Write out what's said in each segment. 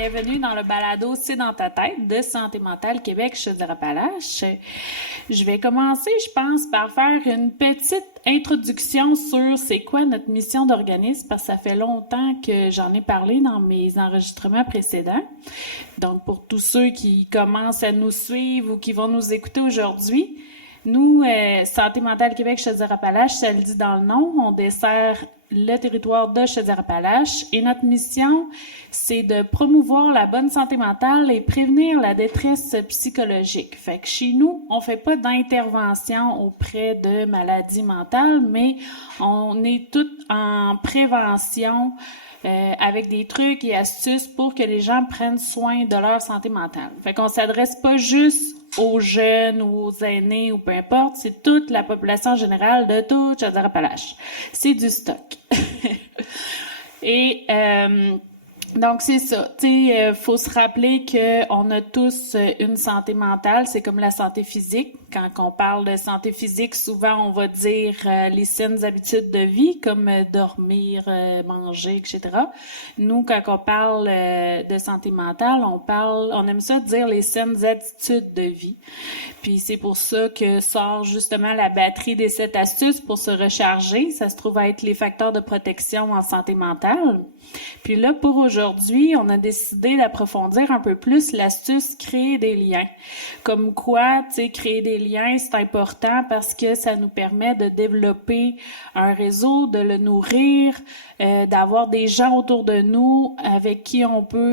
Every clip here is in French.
bienvenue dans le balado C'est dans ta tête de Santé mentale Québec Chaudière-Appalaches. Je vais commencer, je pense, par faire une petite introduction sur c'est quoi notre mission d'organisme, parce que ça fait longtemps que j'en ai parlé dans mes enregistrements précédents. Donc, pour tous ceux qui commencent à nous suivre ou qui vont nous écouter aujourd'hui, nous, Santé mentale Québec Chaudière-Appalaches, ça le dit dans le nom, on dessert le territoire de Chaudière-Appalaches et notre mission, c'est de promouvoir la bonne santé mentale et prévenir la détresse psychologique. Fait que chez nous, on fait pas d'intervention auprès de maladies mentales, mais on est tout en prévention avec des trucs et astuces pour que les gens prennent soin de leur santé mentale. Fait qu'on s'adresse pas juste aux jeunes ou aux aînés ou peu importe, c'est toute la population générale de toute Chaudière-Appalaches. C'est du stock. Et donc c'est ça, tu sais, faut se rappeler que on a tous une santé mentale, c'est comme la santé physique. Quand on parle de santé physique, souvent on va dire les saines habitudes de vie, comme dormir, manger, etc. Nous, quand on parle de santé mentale, on aime ça dire les saines attitudes de vie. Puis c'est pour ça que sort justement la batterie des 7 astuces pour se recharger. Ça se trouve à être les facteurs de protection en santé mentale. Puis là, pour aujourd'hui, on a décidé d'approfondir un peu plus l'astuce créer des liens. Comme quoi, tu sais, créer des liens, c'est important parce que ça nous permet de développer un réseau, de le nourrir, d'avoir des gens autour de nous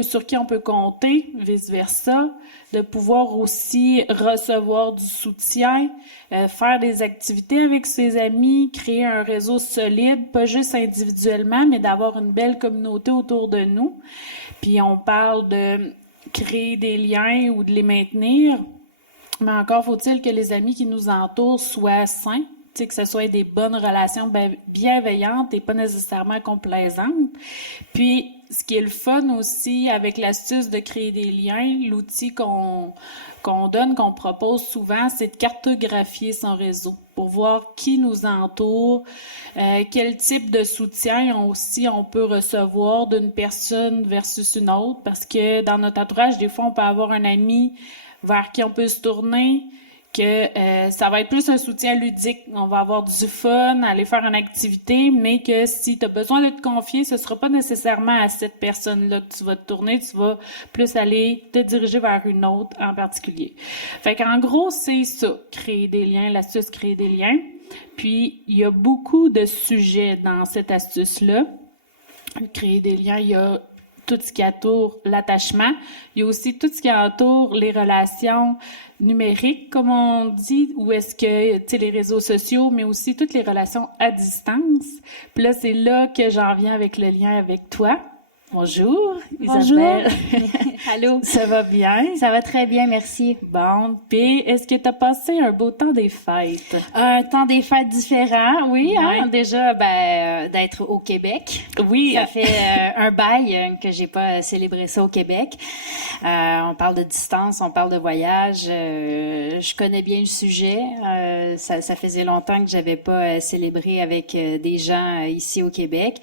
sur qui on peut compter, vice-versa, de pouvoir aussi recevoir du soutien, faire des activités avec ses amis, créer un réseau solide, pas juste individuellement, mais d'avoir une belle communauté autour de nous. Puis on parle de créer des liens ou de les maintenir, mais encore faut-il que les amis qui nous entourent soient sains, que ce soit des bonnes relations bienveillantes et pas nécessairement complaisantes. Puis, ce qui est le fun aussi avec l'astuce de créer des liens, l'outil qu'on propose souvent, c'est de cartographier son réseau pour voir qui nous entoure, quel type de soutien on peut recevoir d'une personne versus une autre, parce que dans notre entourage, des fois, on peut avoir un ami vers qui on peut se tourner, que ça va être plus un soutien ludique. On va avoir du fun, aller faire une activité, mais que si tu as besoin de te confier, ce sera pas nécessairement à cette personne-là que tu vas te tourner, tu vas plus aller te diriger vers une autre en particulier. Fait qu'en gros, c'est ça, créer des liens, l'astuce créer des liens. Puis, il y a beaucoup de sujets dans cette astuce-là. Créer des liens, il y a tout ce qui entoure l'attachement. Il y a aussi tout ce qui entoure les relations numériques, comme on dit, ou est-ce que, tu sais, les réseaux sociaux, mais aussi toutes les relations à distance. Puis là, c'est là que j'en viens avec le lien avec toi. Bonjour, Isabelle. Bonjour. Allô. Ça va bien? Ça va très bien, merci. Bon, puis est-ce que tu as passé un beau temps des fêtes? Un temps des fêtes différent, oui. Ouais. Hein, déjà, d'être au Québec. Oui. Ça fait un bail que j'ai pas célébré ça au Québec. On parle de distance, on parle de voyage. Je connais bien le sujet. Ça faisait longtemps que j'avais pas célébré avec des gens ici au Québec.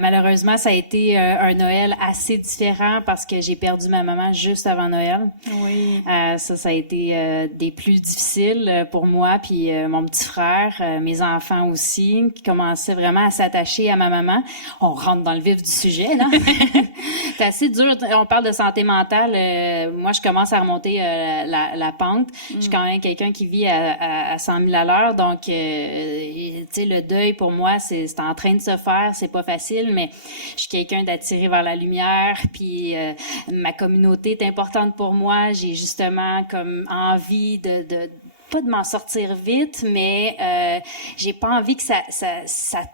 Malheureusement, ça a été un Noël assez différent parce que j'ai perdu ma maman juste avant Noël. Oui. Ça a été des plus difficiles pour moi, puis mon petit frère, mes enfants aussi, qui commençaient vraiment à s'attacher à ma maman. On rentre dans le vif du sujet, là. C'est assez dur. On parle de santé mentale. Moi, je commence à remonter la pente. Je suis quand même quelqu'un qui vit à 100 000 à l'heure, donc tu sais, le deuil pour moi, c'est en train de se faire. C'est pas facile, mais je suis quelqu'un d'attiré vers la lumière, puis ma communauté est importante pour moi. J'ai justement comme envie pas de m'en sortir vite, mais j'ai pas envie que ça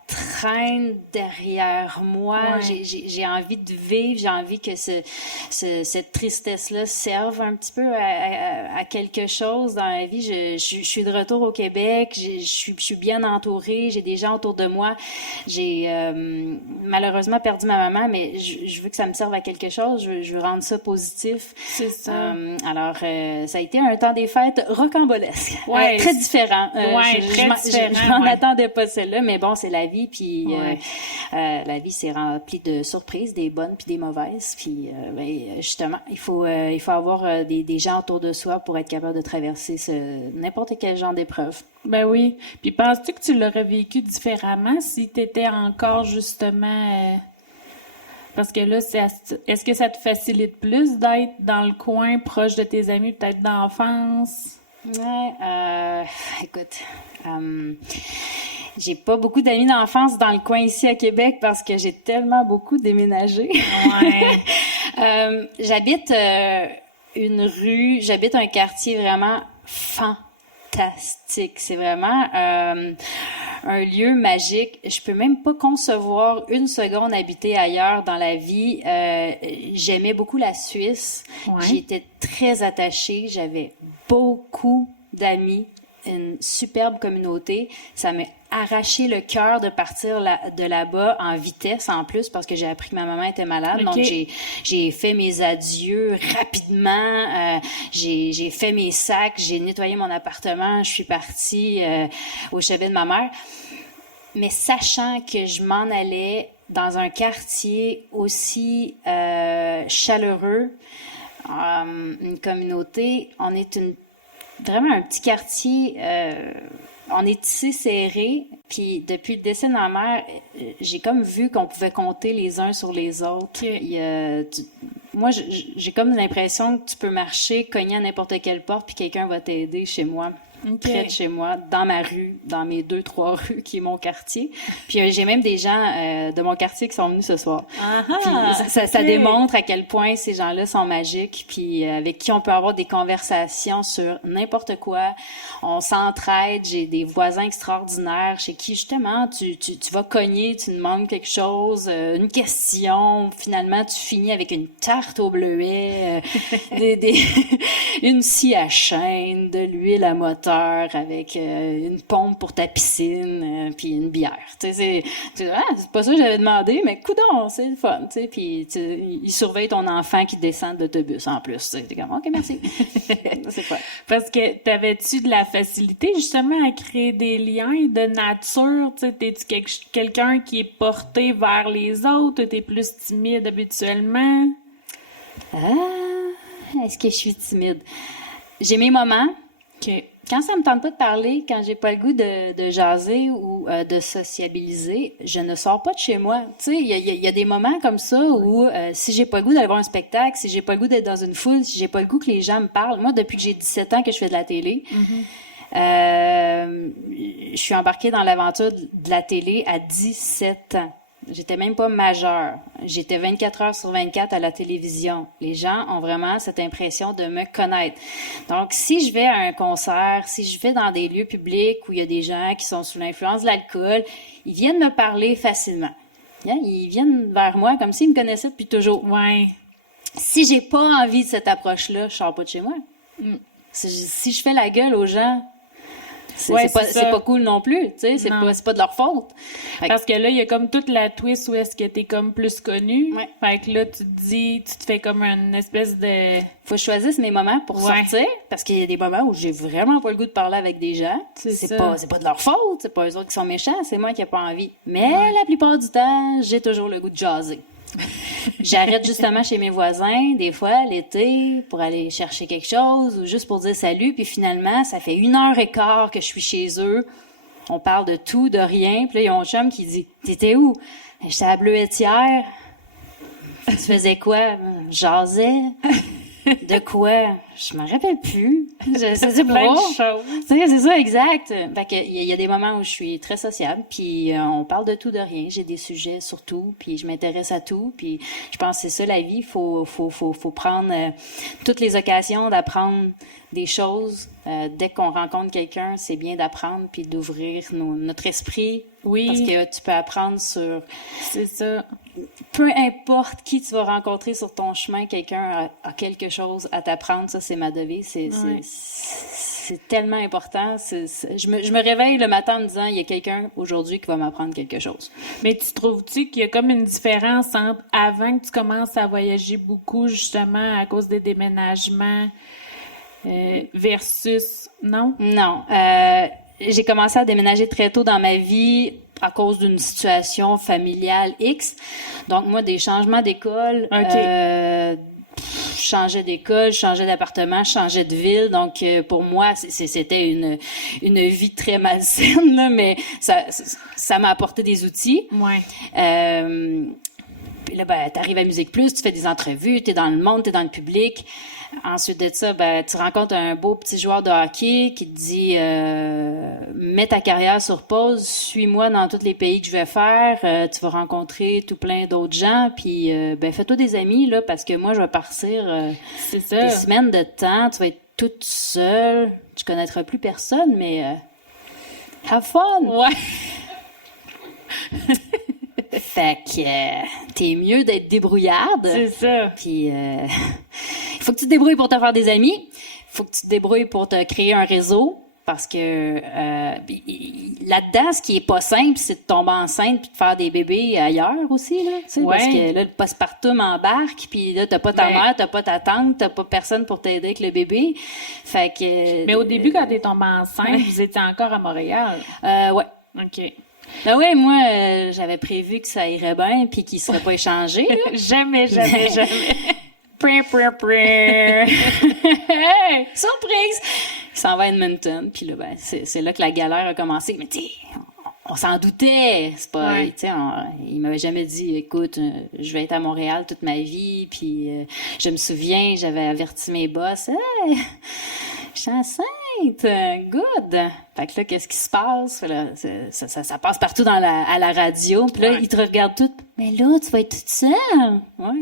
traîne derrière moi. Ouais. J'ai envie de vivre, j'ai envie que cette tristesse-là serve un petit peu à quelque chose dans la vie. Je suis de retour au Québec, je suis bien entourée, j'ai des gens autour de moi. J'ai malheureusement perdu ma maman, mais je veux que ça me serve à quelque chose. Je veux rendre ça positif. C'est ça. Alors, ça a été un temps des fêtes rocambolesque. Ouais, très différent. Très différent. m'en attendais pas celle-là, mais bon, c'est la vie, puis la vie, c'est rempli de surprises, des bonnes puis des mauvaises, puis justement, il faut avoir des gens autour de soi pour être capable de traverser n'importe quel genre d'épreuve. Ben oui. Puis penses-tu que tu l'aurais vécu différemment si tu étais encore justement... Parce que là, est-ce que ça te facilite plus d'être dans le coin, proche de tes amis, peut-être d'enfance? Ouais, écoute, j'ai pas beaucoup d'amis d'enfance dans le coin ici à Québec parce que j'ai tellement beaucoup déménagé. Ouais. J'habite j'habite un quartier vraiment fantastique. C'est vraiment un lieu magique. Je peux même pas concevoir une seconde habiter ailleurs dans la vie. J'aimais beaucoup la Suisse. Ouais. J'y étais très attachée. J'avais beaucoup d'amis, une superbe communauté. Ça m'a arraché le cœur de partir de là-bas en vitesse en plus parce que j'ai appris que ma maman était malade. Okay. Donc, j'ai fait mes adieux rapidement. J'ai fait mes sacs. J'ai nettoyé mon appartement. Je suis partie au chevet de ma mère. Mais sachant que je m'en allais dans un quartier aussi chaleureux, une communauté, on est vraiment un petit quartier, on est tissé serré, puis depuis le décès de ma mère, j'ai comme vu qu'on pouvait compter les uns sur les autres. Moi, j'ai comme l'impression que tu peux marcher, cogner à n'importe quelle porte, puis quelqu'un va t'aider chez moi. Okay. Près de chez moi, dans ma rue, dans mes 2-3 rues qui est mon quartier. Puis j'ai même des gens de mon quartier qui sont venus ce soir. Puis ça démontre à quel point ces gens-là sont magiques, puis avec qui on peut avoir des conversations sur n'importe quoi. On s'entraide. J'ai des voisins extraordinaires chez qui justement tu vas cogner, tu demandes quelque chose, une question. Finalement, tu finis avec une tarte au bleuet, une scie à chaîne, de l'huile à moteur, avec une pompe pour ta piscine, puis une bière. Tu sais, c'est pas ça que j'avais demandé, mais coudonc, c'est le fun. Tu sais, puis ils surveillent ton enfant qui descend de l'autobus en plus. T'es comme, OK, merci. C'est fun. Parce que t'avais-tu de la facilité justement à créer des liens de nature? Tu sais, t'es-tu quelqu'un qui est porté vers les autres? T'es plus timide habituellement? Est-ce que je suis timide? J'ai mes moments. OK. Quand ça me tente pas de parler, quand j'ai pas le goût de jaser ou de sociabiliser, je ne sors pas de chez moi. Tu sais, il y a des moments comme ça où si j'ai pas le goût d'aller voir un spectacle, si j'ai pas le goût d'être dans une foule, si j'ai pas le goût que les gens me parlent. Moi, depuis que j'ai 17 ans que je fais de la télé, je suis embarquée dans l'aventure de la télé à 17 ans. J'étais même pas majeure. J'étais 24 heures sur 24 à la télévision. Les gens ont vraiment cette impression de me connaître. Donc, si je vais à un concert, si je vais dans des lieux publics où il y a des gens qui sont sous l'influence de l'alcool, ils viennent me parler facilement. Ils viennent vers moi comme s'ils me connaissaient depuis toujours. Ouais. Si j'ai pas envie de cette approche-là, je sors pas de chez moi. Si je fais la gueule aux gens, c'est pas cool non plus, tu sais, c'est pas de leur faute. Parce que là, il y a comme toute la twist où est-ce que t'es comme plus connu. Ouais. Fait que là, tu te fais comme une espèce de... Faut que je choisisse mes moments pour sortir, parce qu'il y a des moments où j'ai vraiment pas le goût de parler avec des gens. C'est pas de leur faute, c'est pas eux autres qui sont méchants, c'est moi qui ai pas envie. Mais la plupart du temps, j'ai toujours le goût de jaser. J'arrête justement chez mes voisins, des fois, l'été, pour aller chercher quelque chose ou juste pour dire salut. Puis finalement, ça fait 1h15 que je suis chez eux. On parle de tout, de rien. Puis là, il y a mon chum qui dit « T'étais où? » J'étais à la Bleuetière. Tu faisais quoi? Jasais. De quoi? Je m'en rappelle plus. C'est plein de choses. C'est ça, exact. Fait que il y a des moments où je suis très sociable, puis on parle de tout, de rien. J'ai des sujets sur tout, puis je m'intéresse à tout, puis je pense que c'est ça la vie. Faut prendre toutes les occasions d'apprendre des choses. Dès qu'on rencontre quelqu'un, c'est bien d'apprendre puis d'ouvrir notre esprit. Oui. Parce que tu peux apprendre sur... C'est ça. Peu importe qui tu vas rencontrer sur ton chemin, quelqu'un a quelque chose à t'apprendre. Ça, c'est ma devise. C'est tellement important. Je me réveille le matin en me disant, il y a quelqu'un aujourd'hui qui va m'apprendre quelque chose. Mais tu trouves-tu qu'il y a comme une différence entre avant que tu commences à voyager beaucoup, justement, à cause des déménagements, versus... Non? Non. j'ai commencé à déménager très tôt dans ma vie à cause d'une situation familiale X. Donc, moi, des changements d'école, je changeais d'école, je changeais d'appartement, je changeais de ville. Donc, pour moi, c'était une vie très malsaine, là, mais ça m'a apporté des outils. Ouais. Puis là, t'arrives à Musique Plus, tu fais des entrevues, t'es dans le monde, t'es dans le public. Ensuite de ça, tu rencontres un beau petit joueur de hockey qui te dit mets ta carrière sur pause, suis-moi dans tous les pays que je vais faire, tu vas rencontrer tout plein d'autres gens, puis fais-toi des amis, là, parce que moi, je vais partir C'est ça. des semaines de temps, tu vas être toute seule, tu connaîtras plus personne, mais have fun! Ouais. Fait que t'es mieux d'être débrouillarde. C'est ça. Puis il faut que tu te débrouilles pour te faire des amis. Il faut que tu te débrouilles pour te créer un réseau. Parce que là-dedans, ce qui est pas simple, c'est de tomber enceinte puis de faire des bébés ailleurs aussi, là. Tu sais, parce que là, le postpartum embarque, puis là, t'as pas ta mère, t'as pas ta tante, t'as pas personne pour t'aider avec le bébé. Fait que. Mais au début, quand t'es tombée enceinte, vous étiez encore à Montréal. Ouais. OK. Ben ouais, moi, j'avais prévu que ça irait bien puis qu'il serait pas échangé. Là. Jamais. Hey, surprise! Il s'en va à Edmonton, puis là, c'est là que la galère a commencé. Mais tu sais, on s'en doutait. C'est pas, tu sais, il m'avait jamais dit, écoute, je vais être à Montréal toute ma vie. Puis je me souviens, j'avais averti mes boss, hey, je suis enceinte. Good! Fait que là, qu'est-ce qui se passe? Là, ça passe partout à la radio. Puis là, ils te regardent tout. Mais là, tu vas être toute seule. Ouais.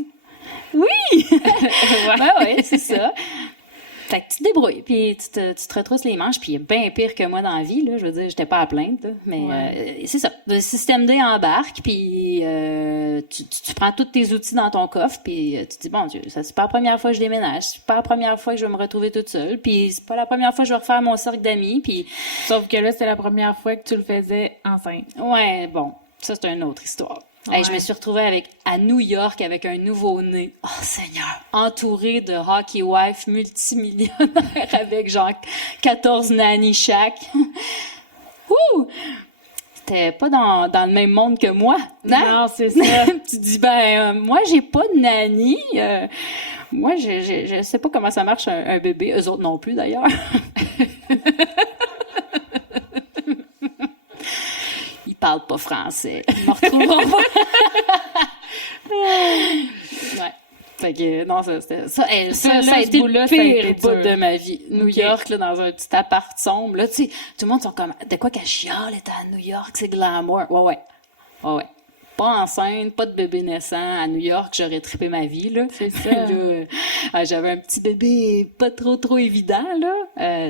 Oui! ouais, c'est ça. Fait que tu te débrouilles, puis tu te retrousses les manches, puis il est bien pire que moi dans la vie, là. Je veux dire, j'étais pas à plaindre, là. Mais c'est ça. Le système D embarque, puis tu prends tous tes outils dans ton coffre, puis tu te dis, bon Dieu, ça c'est pas la première fois que je déménage, c'est pas la première fois que je vais me retrouver toute seule, puis c'est pas la première fois que je vais refaire mon cercle d'amis, puis... Sauf que là, c'est la première fois que tu le faisais enceinte. Ouais, bon, ça c'est une autre histoire. Ouais. Hey, je me suis retrouvée à New York avec un nouveau-né. Oh Seigneur! Entourée de hockey wife multimillionnaires avec genre 14 nannies chaque. Ouh! C'était pas dans le même monde que moi. Hein? Non, c'est ça. Tu dis, moi, j'ai pas de nanny. Moi, je sais pas comment ça marche un bébé. Eux autres non plus, d'ailleurs. Ils parlent pas français. Ils me retrouveront pas. Ouais. Fait que, non, ça a été le pire bout de ma vie. New York, là, dans un petit appart sombre. Là, tu sais, tout le monde sont comme, de quoi qu'elle chiale, elle était à New York, c'est glamour. Ouais. Pas enceinte, pas de bébé naissant. À New York, j'aurais trippé ma vie, là. C'est ça. Là, j'avais un petit bébé pas trop évident, là.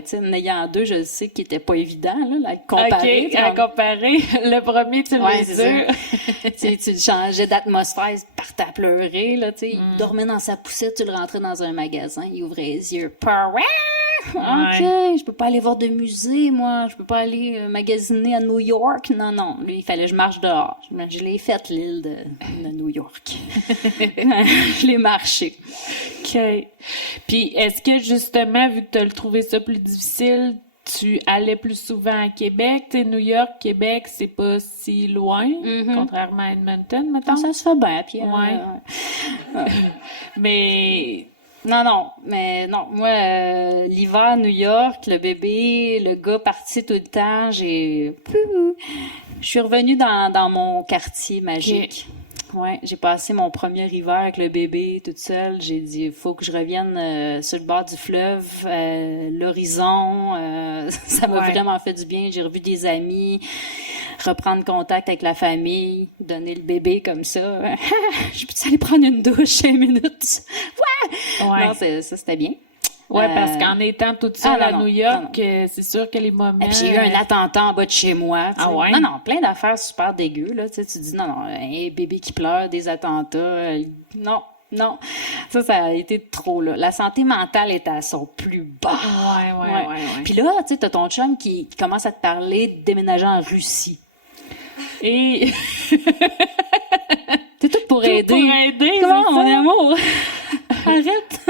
Tu sais, en ayant deux, je sais qu'il était pas évident, là, à comparer. OK, à comparer. Le premier, tu le tu changeais d'atmosphère, il partait à pleurer, là, tu sais. Il dormait dans sa poussette, tu le rentrais dans un magasin, il ouvrait les yeux. OK, je peux pas aller voir de musée, moi. Je peux pas aller magasiner à New York. Non. Lui, il fallait que je marche dehors. Je l'ai faite, l'île de New York. Je l'ai marché. OK. Puis, est-ce que, justement, vu que tu as trouvé ça plus difficile, tu allais plus souvent à Québec? Tu sais, New York, Québec, c'est pas si loin, contrairement à Edmonton, mettons. Ça se fait bien, puis... Mais... Non, moi, l'hiver, New York, le bébé, le gars parti tout le temps, je suis revenue dans mon quartier magique. Okay. Ouais, j'ai passé mon premier hiver avec le bébé toute seule. J'ai dit, il faut que je revienne sur le bord du fleuve, l'horizon. Ça m'a vraiment fait du bien. J'ai revu des amis, reprendre contact avec la famille, donner le bébé comme ça. Je peux aller prendre une douche 5 minutes? Ouais! Non, ça, c'était bien. Ouais, parce qu'en étant toute seule à New York, c'est sûr que les moments... Et puis j'ai eu un attentat en bas de chez moi. Ah ouais? Non, plein d'affaires super dégueu, là. Tu dis, non, un bébé qui pleure, des attentats, non. Ça a été trop, là. La santé mentale est à son plus bas. Ouais. Puis là, tu sais, t'as ton chum qui commence à te parler de déménager en Russie. Et... T'es tout pour aider. Pour aider, comment, mon amour? Arrête!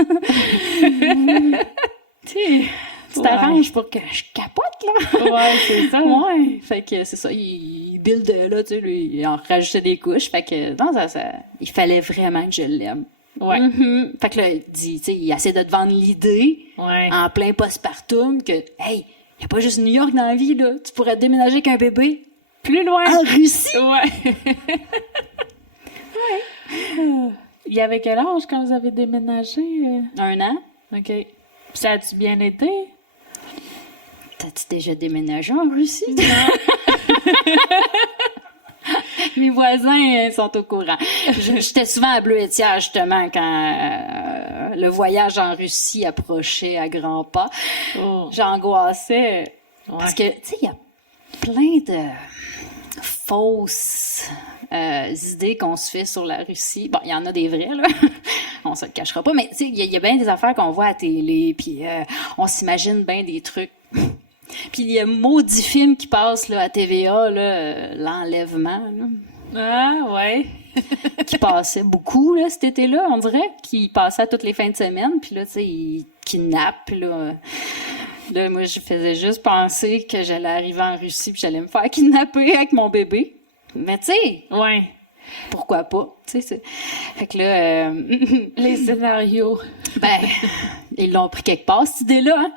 Tu t'arranges pour que je capote, là. Ouais, c'est ça. Ouais. Fait que c'est ça, il build, là, tu sais, lui, il en rajoutait des couches. Fait que, non, il fallait vraiment que je l'aime. Ouais. Fait que là, il dit, tu sais, il essaie de te vendre l'idée, Ouais. en plein postpartum, que, hey, y a pas juste New York dans la vie, là. Tu pourrais déménager avec un bébé. Plus loin. En Russie. Ouais. Il y avait quel âge quand vous avez déménagé? 1 an. OK. Puis ça a-tu bien été? T'as-tu déjà déménagé en Russie? Mes voisins sont au courant. J'étais souvent à Bleuetière, justement, quand le voyage en Russie approchait à grands pas. Oh. J'angoissais. Parce que, tu sais, il y a plein de fausses idées qu'on se fait sur la Russie. Bon, il y en a des vraies, là. On se le cachera pas. Mais, tu sais, il y a bien des affaires qu'on voit à télé, puis on s'imagine bien des trucs. Puis il y a maudit film qui passe là, à TVA, là, l'enlèvement, là, Ah, ouais. qui passait beaucoup là, cet été-là, on dirait, qui passait toutes les fins de semaine. Puis là, tu sais, il kidnappe, là, moi, je faisais juste penser que j'allais arriver en Russie puis j'allais me faire kidnapper avec mon bébé. Mais tu sais, Ouais. pourquoi pas? Tu sais, fait que là, Les scénarios. ben, ils l'ont pris quelque part, cette idée-là. Hein?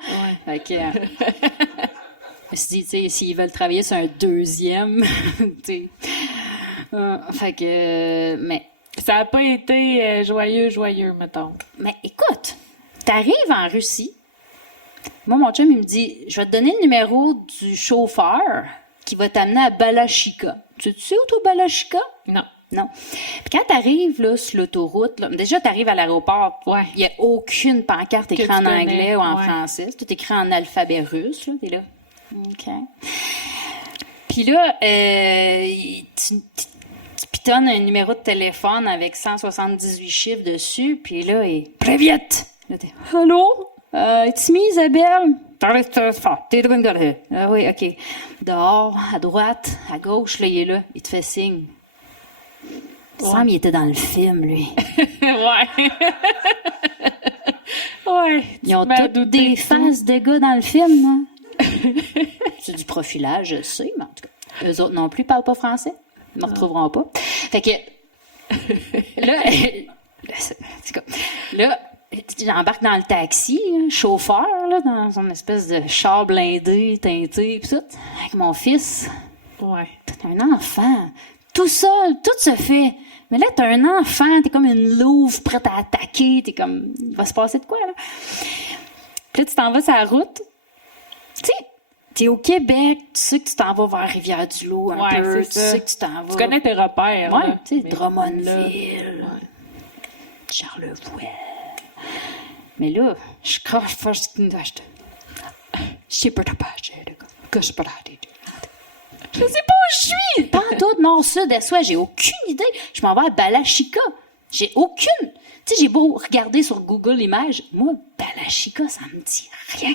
Ouais. Fait que, je me suis dit, tu sais, s'ils veulent travailler sur un deuxième, tu sais. Fait que, mais Ça n'a pas été joyeux, mettons. Mais écoute, t'arrives en Russie. Moi, mon chum, il me dit, je vais te donner le numéro du chauffeur qui va t'amener à Balachika. Tu sais où, toi, Balachika? Non. Non. Puis quand t'arrives, là, sur l'autoroute, là, déjà, t'arrives à l'aéroport. Ouais. Il n'y a aucune pancarte écrite tu en connais, anglais ou en ouais. français. C'est tout écrit en alphabet russe, là. T'es là. OK. Puis là, tu pitonnes un numéro de téléphone avec 178 chiffres dessus, puis là, il Привет! Là, t'es Hello? It's me, Isabelle. Ah oui, OK. Dehors, à droite, à gauche, là, il est là. Il te fait signe. Il semble qu'il était dans le film, lui. Ouais. Ouais. Ils ont toutes des faces de gars dans le film, hein? C'est du profilage, je sais, mais en tout cas, eux autres non plus parlent pas français. Ils ne me retrouveront pas. Fait que, là, j'embarque dans le taxi, là, chauffeur, là, dans son espèce de char blindé, teinté, pis tout, avec mon fils. Ouais. T'es un enfant. Tout seul, tout se fait. Mais là, t'as un enfant, t'es comme une louve prête à attaquer, t'es comme, il va se passer de quoi, là? Puis là, tu t'en vas sur la route. Tu sais, t'es au Québec, tu sais que tu t'en vas vers Rivière-du-Loup un Ouais, peu, c'est tu ça. sais que tu t'en vas. Tu connais tes repères. Ouais, là. tu sais, Mais Drummondville, Charlevoix. Mais là, je crache first je sais pas de pas, je sais pas je sais pas où je suis! Pas tout nord-sud, à soi, j'ai aucune idée. Je m'en vais à Balachika. J'ai aucune. Tu sais, j'ai beau regarder sur Google Images, moi, Balachika, ça me dit rien.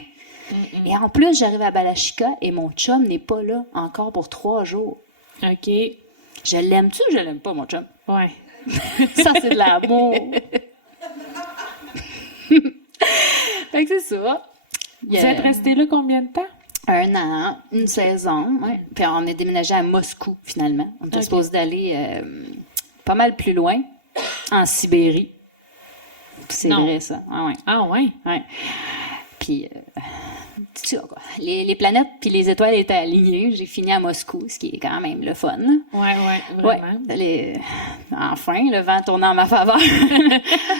Et en plus, j'arrive à Balachika et mon chum n'est pas là encore pour 3 jours. OK. Je l'aime-tu ou je l'aime pas, mon chum? Ouais. Ça, c'est de l'amour. Fait que c'est ça. Vous êtes resté là combien de temps? 1 an, une saison. Ouais. Puis on est déménagé à Moscou, finalement. On était supposé d'aller pas mal plus loin, en Sibérie. C'est Non. vrai, ça. Ah ouais. Ah, ouais. Ouais. Puis, tu vois, quoi. Les planètes puis les étoiles étaient alignées. J'ai fini à Moscou, ce qui est quand même le fun. Ouais, vraiment. Enfin, le vent tournant en ma faveur.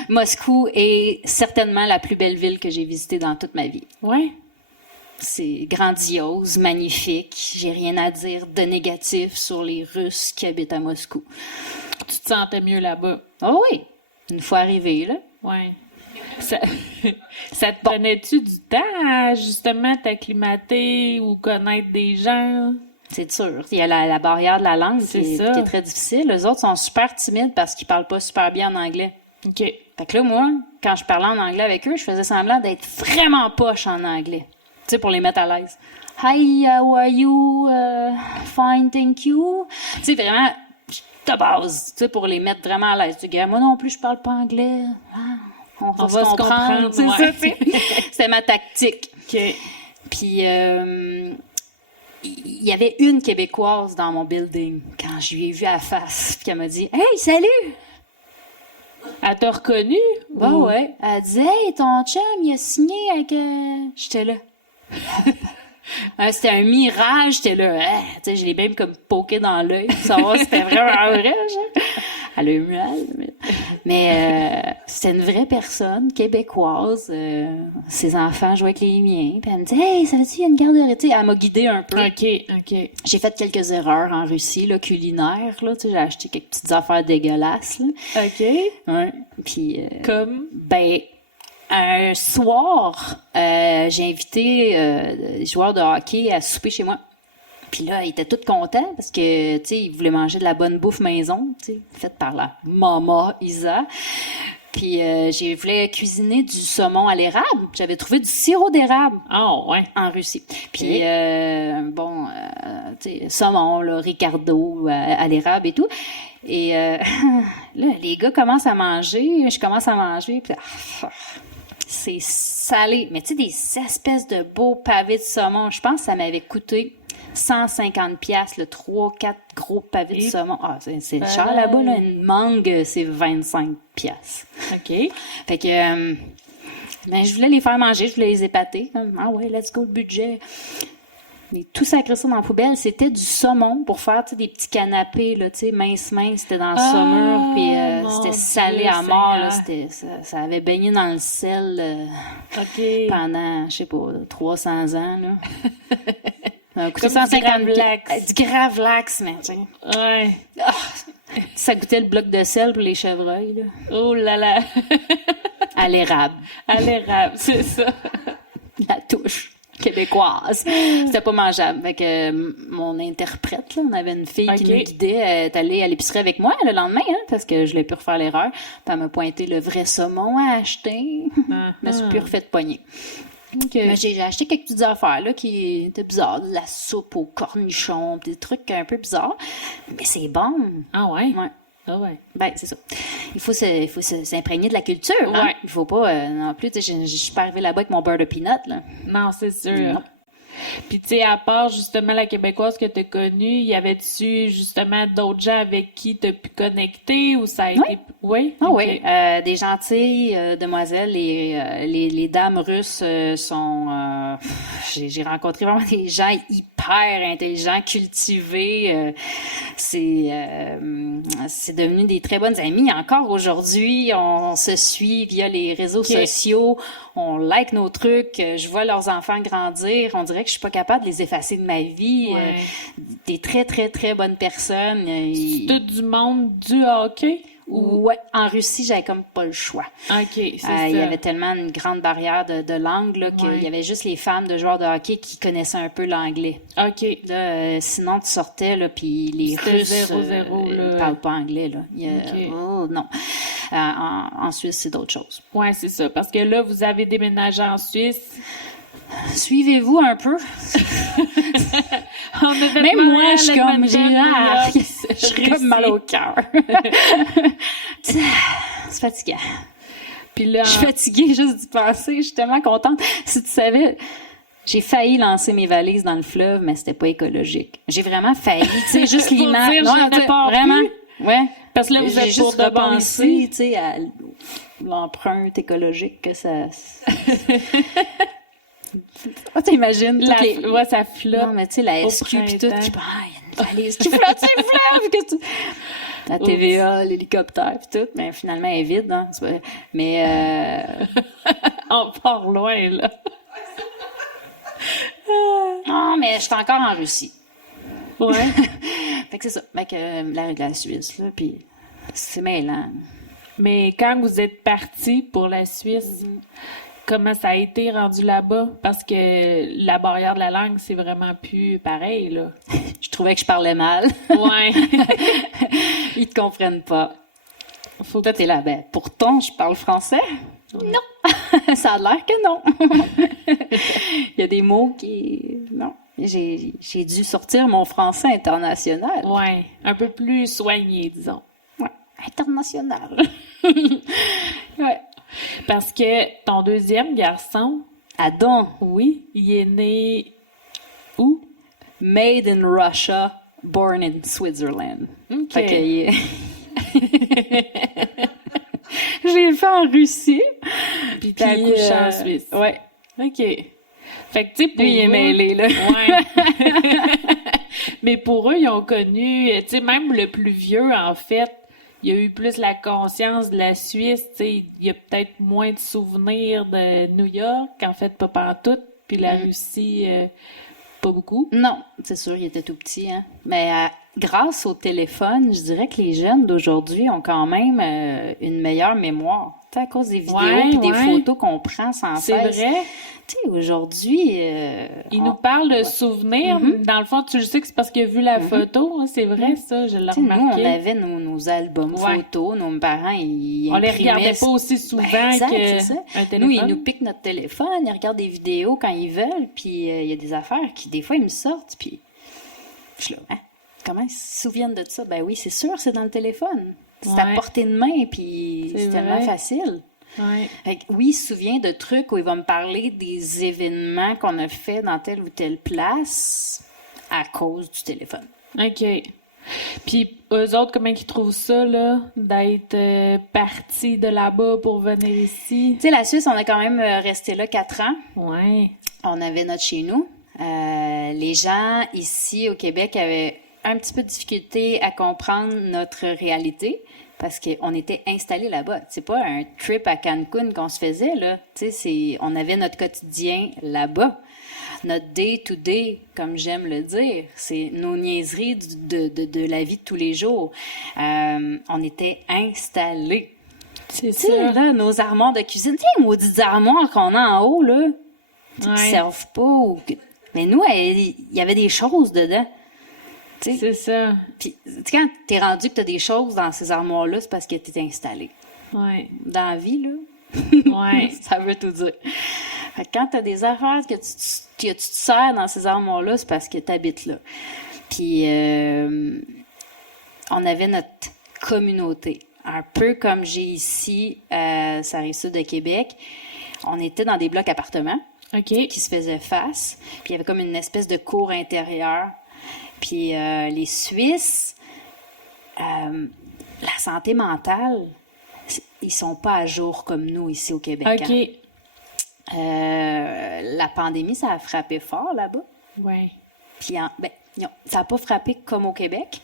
Moscou est certainement la plus belle ville que j'ai visitée dans toute ma vie. Ouais. C'est grandiose, magnifique. J'ai rien à dire de négatif sur les Russes qui habitent à Moscou. Tu te sentais mieux là-bas? Oh oui, une fois arrivé, là. Ouais. Ça te prenait-tu du temps à justement t'acclimater ou connaître des gens? C'est sûr. Il y a la barrière de la langue qui C'est ça. est très difficile. Les autres sont super timides parce qu'ils parlent pas super bien en anglais. OK. Fait que là, moi, quand je parlais en anglais avec eux, je faisais semblant d'être vraiment poche en anglais. Tu sais, pour les mettre à l'aise. Hi, how are you? Fine, thank you. Tu sais, vraiment, de base, tu sais, pour les mettre vraiment à l'aise. Tu dis, moi non plus, je parle pas anglais. Ah, on va se comprendre. C'est ouais. ça, tu sais. C'était ma tactique. OK. Puis, il y avait une Québécoise dans mon building quand je lui ai vu à la face, puis elle m'a dit « Hey, salut! » Elle t'a reconnu? Bah ouais. Elle disait « Hey, ton chum, il a signé avec... J'étais là. C'était un mirage, j'étais là. Tu sais, je l'ai même comme poké dans l'œil pour savoir si c'était vraiment vrai. Genre. Elle a eu mal. Mais c'était une vraie personne, québécoise. Ses enfants jouaient avec les miens. Puis elle me dit « Hey, ça veut dire qu'il y a une garderie? » Tu sais, elle m'a guidée un peu. OK. J'ai fait quelques erreurs en Russie, là, culinaires. Là, tu sais, j'ai acheté quelques petites affaires dégueulasses. Là. OK. Ouais. Puis... Comme? Ben... Un soir, j'ai invité des joueurs de hockey à souper chez moi. Puis là, ils étaient tous contents parce que, tu sais, ils voulaient manger de la bonne bouffe maison, tu sais, faite par la Mama Isa. Puis je voulais cuisiner du saumon à l'érable. J'avais trouvé du sirop d'érable en Russie. Puis, tu sais, saumon, là, Ricardo à l'érable et tout. Et là, les gars commencent à manger, je commence à manger, puis c'est salé. Mais tu sais, des espèces de beaux pavés de saumon. Je pense que ça m'avait coûté 150$, le 3-4 gros pavés de saumon. Ah, c'est cher là-bas, là. Une mangue, c'est 25$. OK. Fait que, ben, je voulais les faire manger, je voulais les épater. Ah ouais, let's go, le budget. Mais tout sacré ça dans la poubelle, c'était du saumon pour faire des petits canapés, là, mince, c'était dans le saumur, puis c'était salé à mort, là, ça avait baigné dans le sel pendant, je sais pas, 300 ans. Là. Comme 150 Gravlax. Du Gravlax, mais tu sais. Ouais. Ça goûtait le bloc de sel pour les chevreuils. Là. Oh là là. À l'érable. À l'érable, c'est ça. La touche québécoise. C'était pas mangeable. Fait que mon interprète, là, on avait une fille qui nous guidait, elle est allée à l'épicerie avec moi le lendemain, parce que je l'ai pu refaire l'erreur. Puis elle m'a pointé le vrai saumon à acheter. Je me suis plus refait pogner. Mais j'ai acheté quelques petites affaires là, qui étaient bizarres. De la soupe aux cornichons, des trucs un peu bizarres. Mais c'est bon. Ah ouais? Ouais. Ah ouais. Ben, c'est ça. Il faut s'imprégner de la culture. Ouais. Hein? Il faut pas non plus. Je suis pas arrivée là-bas avec mon beurre de peanut. Là. Non, c'est sûr. Non. Puis, tu sais, à part justement la Québécoise que tu as connue, y avait-tu justement d'autres gens avec qui tu as pu connecter ou ça a été. Oui? Ah oui. Des gentilles demoiselles. Les dames russes sont. J'ai rencontré vraiment des gens hyper intelligents, cultivés. C'est devenu des très bonnes amies. Encore aujourd'hui, on se suit via les réseaux sociaux. On like nos trucs. Je vois leurs enfants grandir. On dirait que je suis pas capable de les effacer de ma vie. Ouais. Des très, très, très bonnes personnes. C'est tout du monde du hockey? Ouais, en Russie, j'avais comme pas le choix. OK, c'est ça. Il y avait tellement une grande barrière de langue là, qu'il y avait juste les femmes de joueurs de hockey qui connaissaient un peu l'anglais. OK. Là, sinon, tu sortais, là, puis les Russes ne parlent pas anglais. Là. Oh, non. En Suisse, c'est d'autres choses. Ouais, c'est ça. Parce que là, vous avez déménagé en Suisse. Suivez-vous un peu. Même moi, je suis comme, j'ai comme mal au cœur. C'est fatigant. Puis là, je suis fatiguée juste d'y penser. Je suis tellement contente. Si tu savais, j'ai failli lancer mes valises dans le fleuve, mais c'était pas écologique. J'ai vraiment failli, tu sais, juste l'image. Non, vraiment. Ouais. Parce que là, vous êtes juste pour de bon ici, tu sais, à l'empreinte écologique que ça. T'imagines? Ouais, ça flotte. Non, mais tu sais, la SQ pis tout, qui il y a une valise qui flotte sur le fleuve. La TVA, l'hélicoptère pis tout, mais finalement, elle est vide, hein. Mais, on part loin, là. Non, mais je suis encore en Russie. Ouais. Fait que c'est ça. Fait que la Suisse, là, pis c'est mêlant. Mais quand vous êtes parti pour la Suisse, comment ça a été rendu là-bas? Parce que la barrière de la langue, c'est vraiment plus pareil, là. Je trouvais que je parlais mal. Ouais. Ils te comprennent pas. Toi, t'es là, ben, pourtant, je parle français. Non. Ça a l'air que non. Il y a des mots qui... Non. J'ai dû sortir mon français international. Ouais. Un peu plus soigné, disons. Ouais. International. Ouais. Parce que ton deuxième garçon, Adam, Oui, il est né où? made in Russia, born in Switzerland. OK. Fait que j'ai fait en Russie. Puis t'as accouché en Suisse. Ouais. OK. Fait que, tu sais, pour Lui, il est eux... mêlé, là. Ouais. Mais pour eux, ils ont connu... Tu sais, même le plus vieux, en fait, il a eu plus la conscience de la Suisse. Tu sais, il y a peut-être moins de souvenirs de New York, en fait, pas pantoute. Puis la Russie, pas beaucoup. Non, c'est sûr, il était tout petit, hein. Mais grâce au téléphone, je dirais que les jeunes d'aujourd'hui ont quand même une meilleure mémoire. Tu sais, à cause des vidéos et des photos qu'on prend sans C'est cesse. vrai. Tu sais, aujourd'hui... Il nous parle de souvenirs. Dans le fond, tu le sais que c'est parce qu'il a vu la photo. Hein, c'est vrai, ça, je l'ai Tu sais, nous, remarqué. on avait nos albums photos, nos parents, ils On les imprimaient regardait pas aussi souvent exact, c'est que ça. un téléphone. Nous, ils nous piquent notre téléphone, ils regardent des vidéos quand ils veulent, puis il y a des affaires qui, des fois, ils me sortent, puis je suis là, hein, comment ils se souviennent de ça? Ben oui, c'est sûr, c'est dans le téléphone. C'est à portée de main, puis c'est tellement facile. Ouais. Fait que, oui, il se souvient de trucs où il va me parler des événements qu'on a fait dans telle ou telle place à cause du téléphone. OK. Puis eux autres, comment ils trouvent ça, là, d'être partis de là-bas pour venir ici? Tu sais, la Suisse, on a quand même resté là 4 ans. Ouais. On avait notre chez nous. Les gens ici au Québec avaient un petit peu de difficulté à comprendre notre réalité parce qu'on était installés là-bas. C'est pas un trip à Cancun qu'on se faisait, là. Tu sais, on avait notre quotidien là-bas. Notre day-to-day, comme j'aime le dire, c'est nos niaiseries de la vie de tous les jours. On était installés. C'est Tu sais, là, nos armoires de cuisine, tu sais, les maudites armoires qu'on a en haut, là, qui servent pas. Mais nous, il y avait des choses dedans. T'sais. C'est ça. Puis, quand t'es rendu que t'as des choses dans ces armoires-là, c'est parce que t'es installé. Ouais. Dans la vie, là, Ouais. ça veut tout dire. Fait que quand t'as des affaires que tu te sers dans ces armoires-là, c'est parce que t'habites là. Puis, on avait notre communauté. Un peu comme j'ai ici, ça arrive sud de Québec. On était dans des blocs appartements. OK. Qui se faisaient face. Puis il y avait comme une espèce de cour intérieure. Puis les Suisses, la santé mentale, ils sont pas à jour comme nous ici au Québec. OK. La pandémie, ça a frappé fort là-bas. Ouais. Puis ça n'a pas frappé comme au Québec.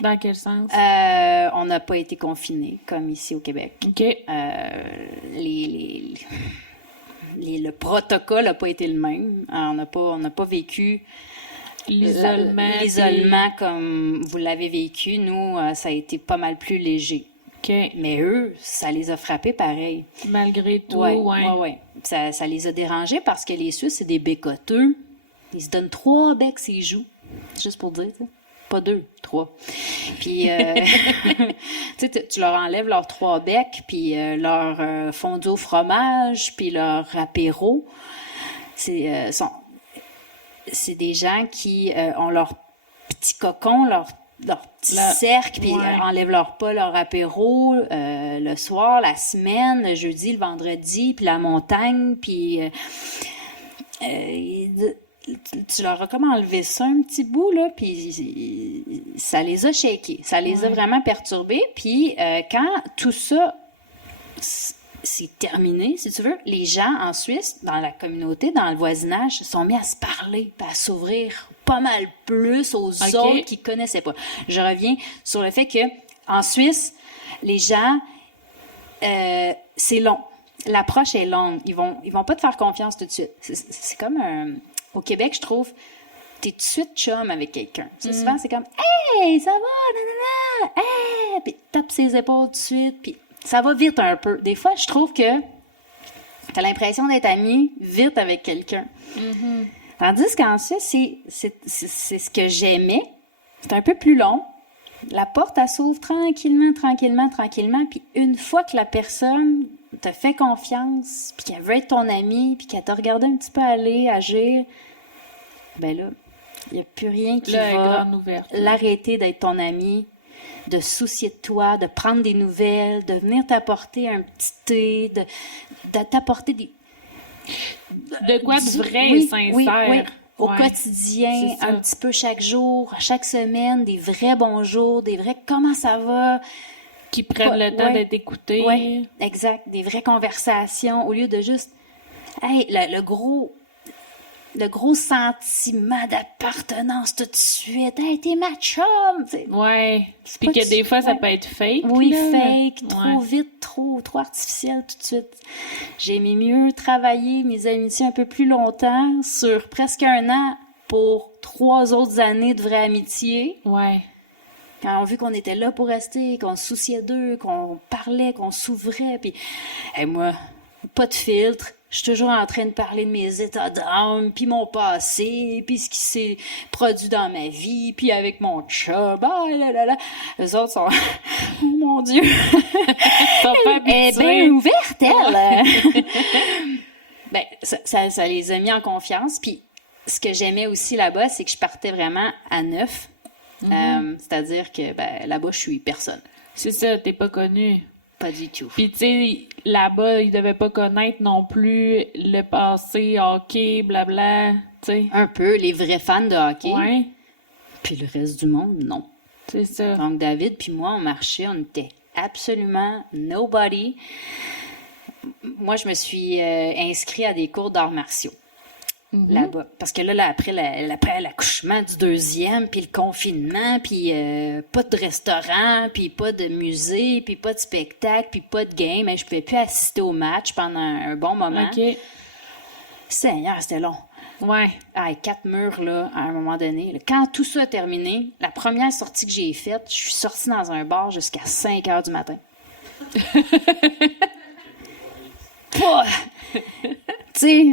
Dans quel sens? On n'a pas été confinés comme ici au Québec. OK. Le protocole n'a pas été le même. On n'a pas vécu l'isolement comme vous l'avez vécu. Nous, ça a été pas mal plus léger. OK. Mais eux, ça les a frappés pareil. Malgré tout, ouais. Ça les a dérangés parce que les Suisses, c'est des bécoteux. Ils se donnent 3 becs ses joues. Juste pour dire, tu sais. Pas 2, 3. Puis, tu leur enlèves leurs 3 becs, puis leur fondue au fromage, puis leur apéro. C'est des gens qui ont leur petit cocon, leur petit cercle, puis enlèvent leur apéro le soir, la semaine, le jeudi, le vendredi, puis la montagne, puis... tu leur as comme enlevé ça un petit bout, là, puis ça les a shakés. Ça les a vraiment perturbés. Puis quand tout ça c'est terminé, si tu veux, les gens en Suisse, dans la communauté, dans le voisinage, se sont mis à se parler, à s'ouvrir pas mal plus aux autres qui connaissaient pas. Je reviens sur le fait que en Suisse, les gens, c'est long. L'approche est longue. Ils vont pas te faire confiance tout de suite. C'est comme au Québec, je trouve, t'es tout de suite chum avec quelqu'un. Souvent, c'est comme « Hey, ça va? Nanana! Hey! » Puis tape ses épaules tout de suite, puis ça va vite un peu. Des fois, je trouve que t'as l'impression d'être ami vite avec quelqu'un. Mm-hmm. Tandis qu'en Suisse, c'est ce que j'aimais. C'est un peu plus long. La porte, elle s'ouvre tranquillement, puis une fois que la personne te fait confiance, puis qu'elle veut être ton amie, puis qu'elle t'a regardé un petit peu aller, agir, ben là, il n'y a plus rien qui va l'arrêter d'être ton ami, de soucier de toi, de prendre des nouvelles, de venir t'apporter un petit thé, de t'apporter De quoi de vrai oui, et sincère. Oui. Au Ouais, quotidien, c'est ça. un petit peu chaque jour, chaque semaine, des vrais bonjours, des vrais comment ça va. Qui prennent le temps d'être écoutés. Oui, exact. Des vraies conversations au lieu de juste, hey, le gros sentiment d'appartenance tout de suite. Hey, t'es ma chum! T'sais. Ouais. C'est Puis pas que des fois, ça ouais. peut être fake. Oui, là. fake, trop Ouais. vite, trop artificiel tout de suite. J'ai aimé mieux travailler mes amitiés un peu plus longtemps sur presque 1 an pour 3 autres années de vraie amitié. Ouais. Quand on a vu qu'on était là pour rester, qu'on se souciait d'eux, qu'on parlait, qu'on s'ouvrait, puis moi, pas de filtre. Je suis toujours en train de parler de mes états d'âme, puis mon passé, puis ce qui s'est produit dans ma vie, puis avec mon chum. Ah là là là. Les autres sont... Oh mon Dieu! Sont pas Elle est habitués. bien ouverte, elle! Ben, ça les a mis en confiance. Puis ce que j'aimais aussi là-bas, c'est que je partais vraiment à 9. C'est-à-dire que là-bas, je suis personne. C'est ça, t'es pas connu. Pas du tout. Puis, tu sais, là-bas, ils devaient pas connaître non plus le passé, hockey, blabla, tu sais. Un peu, les vrais fans de hockey. Ouais, Puis le reste du monde, non. c'est ça. Donc, David puis moi, on marchait, on était absolument nobody. Moi, je me suis inscrit à des cours d'arts martiaux. Là-bas. Parce que là après l'accouchement du 2e, puis le confinement, puis pas de restaurant, puis pas de musée, puis pas de spectacle, puis pas de game. Je pouvais plus assister au match pendant un bon moment. OK. Seigneur, c'était long. Ouais. 4 murs, là, à un moment donné. Là. Quand tout ça a terminé, la première sortie que j'ai faite, je suis sortie dans un bar jusqu'à 5 heures du matin. Pas... Tu sais...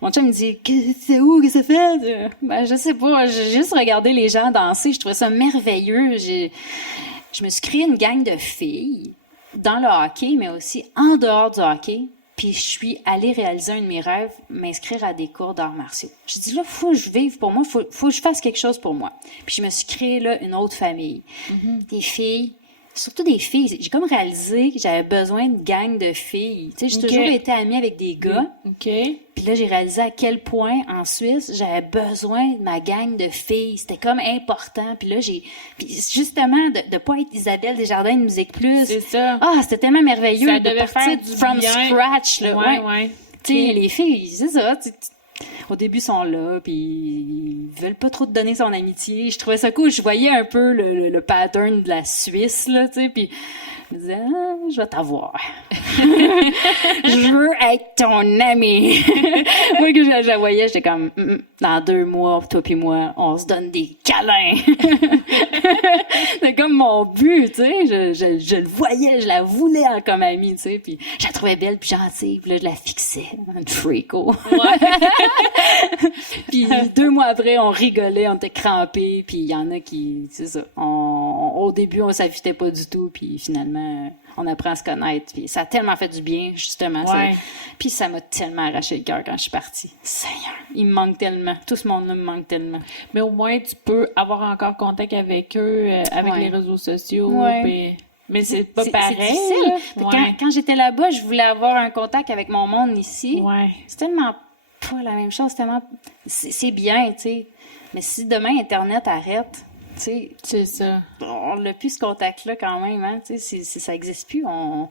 mon chum me dit « C'est où? Qu'est-ce que ça fait? » je sais pas. J'ai juste regardé les gens danser. Je trouvais ça merveilleux. Je me suis créé une gang de filles dans le hockey, mais aussi en dehors du hockey. Puis je suis allée réaliser un de mes rêves, m'inscrire à des cours d'arts martiaux. J'ai dit là, faut que je vive pour moi, faut que je fasse quelque chose pour moi. Puis je me suis créé là une autre famille. Des filles. Surtout des filles. J'ai comme réalisé que j'avais besoin de gang de filles. Tu sais, j'ai toujours été amie avec des gars. OK. Puis là, j'ai réalisé à quel point, en Suisse, j'avais besoin de ma gang de filles. C'était comme important. Puis là, puis justement, de pas être Isabelle Desjardins de Musique Plus. C'est ça. Ah, c'était tellement merveilleux Ça de devait partir faire du from bien. scratch. Là. Ouais. Tu sais, les filles, c'est ça. Au début, ils sont là, puis ils veulent pas trop te donner son amitié. Je trouvais ça cool. Je voyais un peu le pattern de la Suisse, là, tu sais, puis je me disais, je vais t'avoir. Je veux être ton ami. Moi, que je la voyais, j'étais comme, dans 2 mois, toi puis moi, on se donne des câlins. C'est comme mon but, tu sais. Je le voyais, je la voulais comme amie, tu sais, puis je la trouvais belle puis gentille, puis là, je la fixais. Un frico. Puis 2 mois après, on rigolait, on était crampés, puis il y en a qui, c'est ça, au début, on s'affûtait pas du tout, puis finalement, on apprend à se connaître, puis ça a tellement fait du bien, justement. Ouais. Puis ça m'a tellement arraché le cœur quand je suis partie. Seigneur, il me manque tellement. Tout ce monde-là me manque tellement. Mais au moins, tu peux avoir encore contact avec eux, avec Ouais. les réseaux sociaux. Ouais. Puis... Mais c'est pas pareil. C'est difficile. Là. Ouais. Quand j'étais là-bas, je voulais avoir un contact avec mon monde ici. Ouais. C'est tellement pas la même chose. C'est bien, tu sais. Mais si demain, Internet arrête, tu sais, C'est ça. on n'a plus ce contact-là quand même, hein. Tu sais, ça n'existe plus. On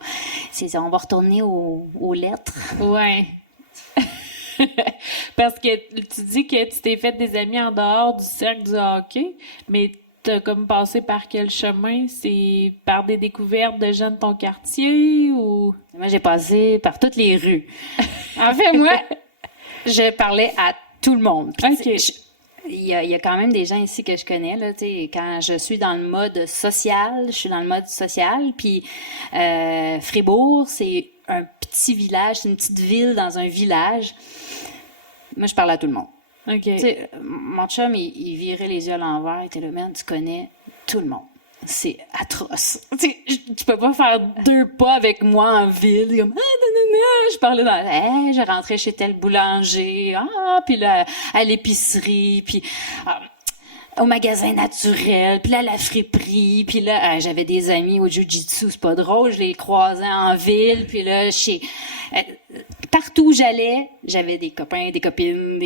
va retourner aux lettres. Ouais. Parce que tu dis que tu t'es fait des amis en dehors du cercle du hockey, mais t'as comme passé par quel chemin? C'est par des découvertes de gens de ton quartier ou... Moi, j'ai passé par toutes les rues. En fait, moi, je parlais à tout le monde. Puis, OK. Il y a quand même des gens ici que je connais, là, tu sais, quand je suis dans le mode social, je suis dans le mode social, puis Fribourg, c'est un petit village, c'est une petite ville dans un village. Moi, je parle à tout le monde. OK. Tu sais, mon chum, il virait les yeux à l'envers, il était là, man, tu connais tout le monde. C'est atroce. Tu sais, tu peux pas faire 2 pas avec moi en ville. Comme, nanana. Je parlais dans, je rentrais chez tel boulanger, puis là, à l'épicerie, puis au magasin naturel, puis là, à la friperie, puis là, j'avais des amis au jiu-jitsu, c'est pas drôle, je les croisais en ville, puis là, partout où j'allais, j'avais des copains, des copines,